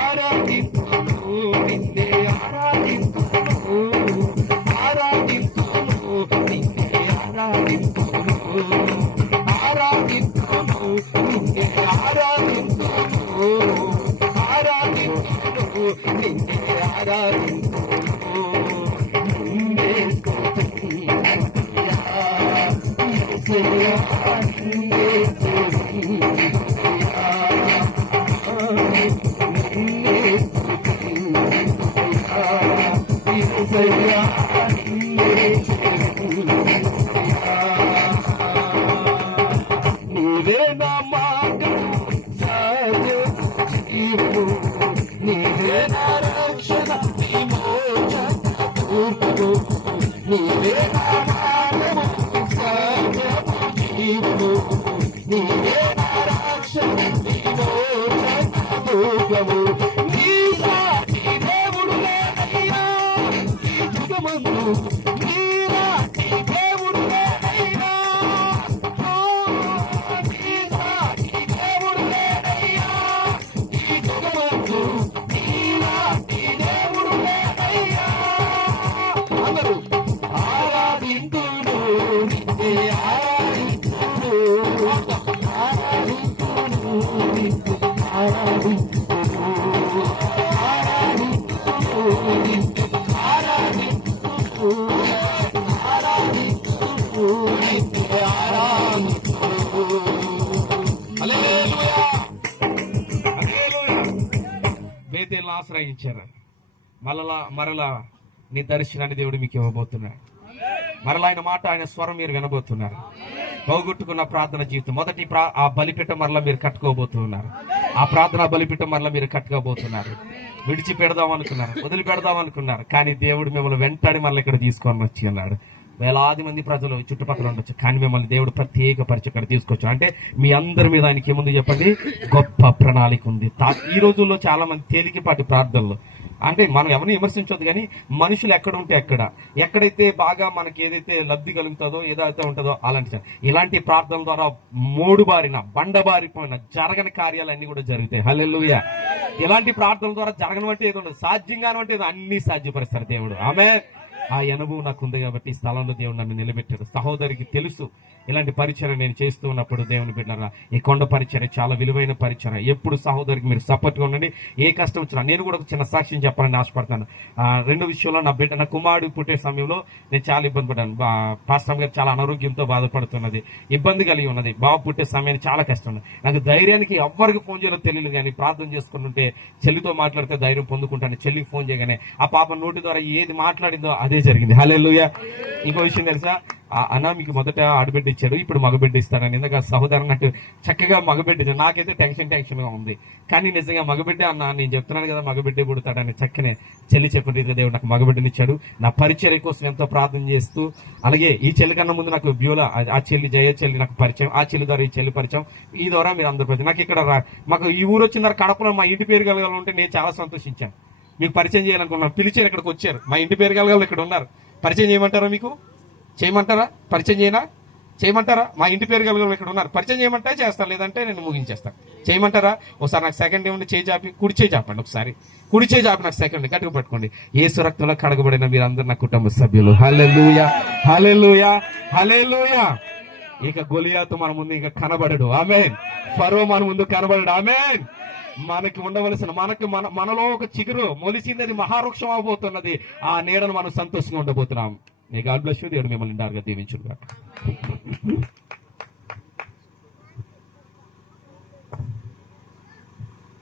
ఆరాధింతును నిన్నే, ఆరాధింతును నిన్నే, ఆరాధింతును నిన్నే, ఆరాధింతును నిన్నే, ఆరాధింతును. నీవే నా మార్గము, సత్యము, నీవే నా రక్షణ, విమోచన, నీవే నా మార్గము, సత్యము, నీవే నా రక్షణ, విమోచన. నీ సాటి దేవుడు లేడయ్యా ఈ జగమందు, నీ సాటి దేవుడు లేడయ్యా, నీ సాటి దేవుడు లేడయ్యా ఈ జగమందు, నీ సాటి దేవుడు లేడయ్యా. అందరూ ఆరాధింతును నిన్నే, ఆరాధింతును, ఆరాధింతును నిన్నే, ఆరాధింతును, ఆరాధింతును నిన్నే, ఆరాధింతును, ఆరాధింతును నిన్నే, ఆరాధింతును. హల్లెలూయా, హల్లెలూయా. బేతేలును ఆశ్రయించారు. మరలా నీ దర్శనాన్ని దేవుడు మీకు ఇవ్వబోతున్నాడు. మరలా ఆయన మాట, ఆయన స్వరం మీరు వినబోతున్నారు. పోగొట్టుకున్న ప్రార్థన జీవితం, మొదటి ఆ బలిపీఠం మరలా మీరు కట్టుకోబోతున్నారు. ఆ ప్రార్థన బలిపీఠం మరలా మీరు కట్టుకోబోతున్నారు. విడిచిపెడదాం అనుకున్నారు, వదిలిపెడదాం అనుకున్నారు, కానీ దేవుడు మిమ్మల్ని వెంటాడి మళ్ళీ ఇక్కడ తీసుకొని వచ్చి అన్నాడు. వేలాది మంది ప్రజలు చుట్టుపక్కల ఉండొచ్చు, కానీ మిమ్మల్ని దేవుడు ప్రత్యేక పరిచయం తీసుకొచ్చు. అంటే మీ అందరి మీద ఆయనకి ఏముంది చెప్పండి? గొప్ప ప్రణాళిక ఉంది. ఈ రోజుల్లో చాలా మంది తేలికపాటి ప్రార్థనలు, అంటే మనం ఎవరిని విమర్శించొద్దు, కానీ మనుషులు ఎక్కడ ఉంటే ఎక్కడైతే బాగా మనకి ఏదైతే లబ్ధి కలుగుతుందో ఏదైతే ఉంటుందో ఇలాంటి ప్రార్థనల ద్వారా మోడుబారిన బండబారిపోయిన జరగని కార్యాలన్నీ కూడా జరుగుతాయి. హల్లెలూయా. ఇలాంటి ప్రార్థనల ద్వారా జరగడం అంటే ఏదో ఉండదు, సాధ్యంగాను అంటే ఏదో అన్ని సాధ్యపరుస్తారు దేవుడు. ఆమె ఆ అనుభవం నాకు ఉంది కాబట్టి ఈ స్థలంలో దేవుడు నన్ను నిలబెట్టాడు. సహోదరికి తెలుసు ఇలాంటి పరిచయం నేను చేస్తూ ఉన్నప్పుడు దేవుని బిడ్డలారా, ఈ కొండ పరిచయం చాలా విలువైన పరిచయం. ఎప్పుడు సహోదరికి మీరు సపోర్ట్గా ఉండండి, ఏ కష్టం వచ్చినా. నేను కూడా ఒక చిన్న సాక్ష్యం చెప్పాలని ఆశపడతాను. రెండు విషయంలో నా కుమారుడు పుట్టే సమయంలో నేను చాలా ఇబ్బంది పడ్డాను. పాస్టర్ గారు చాలా అనారోగ్యంతో బాధపడుతున్నది, ఇబ్బంది కలిగి ఉన్నది. బాబు పుట్టే సమయానికి చాలా కష్టం ఉంది. నాకు ధైర్యానికి ఎవరికి ఫోన్ చేయాలో తెలియదు, కానీ ప్రార్థన చేసుకుంటుంటే చెల్లితో మాట్లాడితే ధైర్యం పొందుకుంటాను. చెల్లికి ఫోన్ చేయగానే ఆ పాప నోటి ద్వారా ఏది మాట్లాడిందో అదే జరిగింది. హల్లెలూయా. ఇంకో విషయం తెలుసా, అన్న మీకు మొదట ఆడబిడ్డ ఇచ్చాడు, ఇప్పుడు మగబిడ్డ ఇస్తానని. ఎందుకంటే సహోదరు అన్నట్టు చక్కగా మగబిడ్డ ఇచ్చాడు. నాకైతే టెన్షన్ గా ఉంది, కానీ నిజంగా మగబిడ్డ అన్న నేను చెప్తున్నాను కదా మగబిడ్డ పుడతాడని చక్కనే చెల్లి చెప్పిన రీతిలో దేవుడు నాకు మగబిడ్డనిచ్చాడు. నా పరిచర్య కోసం ఎంతో ప్రార్థన చేస్తూ, అలాగే ఈ చెల్లి కన్నా ముందు నాకు బ్యూలా ఆ చెల్లి జయ చెల్లి నాకు పరిచయం, ఆ చెల్లి ద్వారా ఈ చెల్లి పరిచయం, ఈ ద్వారా మీరు అందరూ పరిచయం. నాకు ఇక్కడ మాకు ఈ ఊరు వచ్చిన కడపలో మా ఇంటి పేరు కలగాలంటే నేను చాలా సంతోషించాను. మీకు పరిచయం చేయాలనుకున్నాను, పిలిచారు, ఇక్కడికి వచ్చారు. మా ఇంటి పేరు కలగాలి ఇక్కడ ఉన్నారు. పరిచయం చేయమంటారా? మీకు చేయమంటారా? పరిచయం చేయమంటారా? మా ఇంటి పేరు కలగాలి ఇక్కడ ఉన్నారు. పరిచయం చేయమంటే చేస్తాను, లేదంటే నేను ముగించేస్తాను. చేయమంటారా? ఒకసారి నాకు సెకండ్ ఏమంటే చేయి చాపి, కుడి చేయి చాపండి. ఒకసారి కుడి చేయి చాపి నాకు సెకండ్ గట్టిగా పట్టుకోండి. యేసు రక్తంలో కడగబడిన మీరు అందరు నా కుటుంబ సభ్యులు. హల్లెలూయా, హల్లెలూయా, హల్లెలూయా. ఇక గొలియాతు మన ముందు ఇంకా కనబడడు. ఆమేన్. ఫరో మన ముందు కనబడడు. ఆమేన్. మనకి ఉండవలసిన మనలో ఒక చిగురు మొలిసింది, అది మహావృక్షం అవబోతున్నది. ఆ నీడను మనం సంతోషంగా ఉండబోతున్నాం. God bless you. దేవుడు మిమ్మల్ని నిండారుగా దీవించుగాక.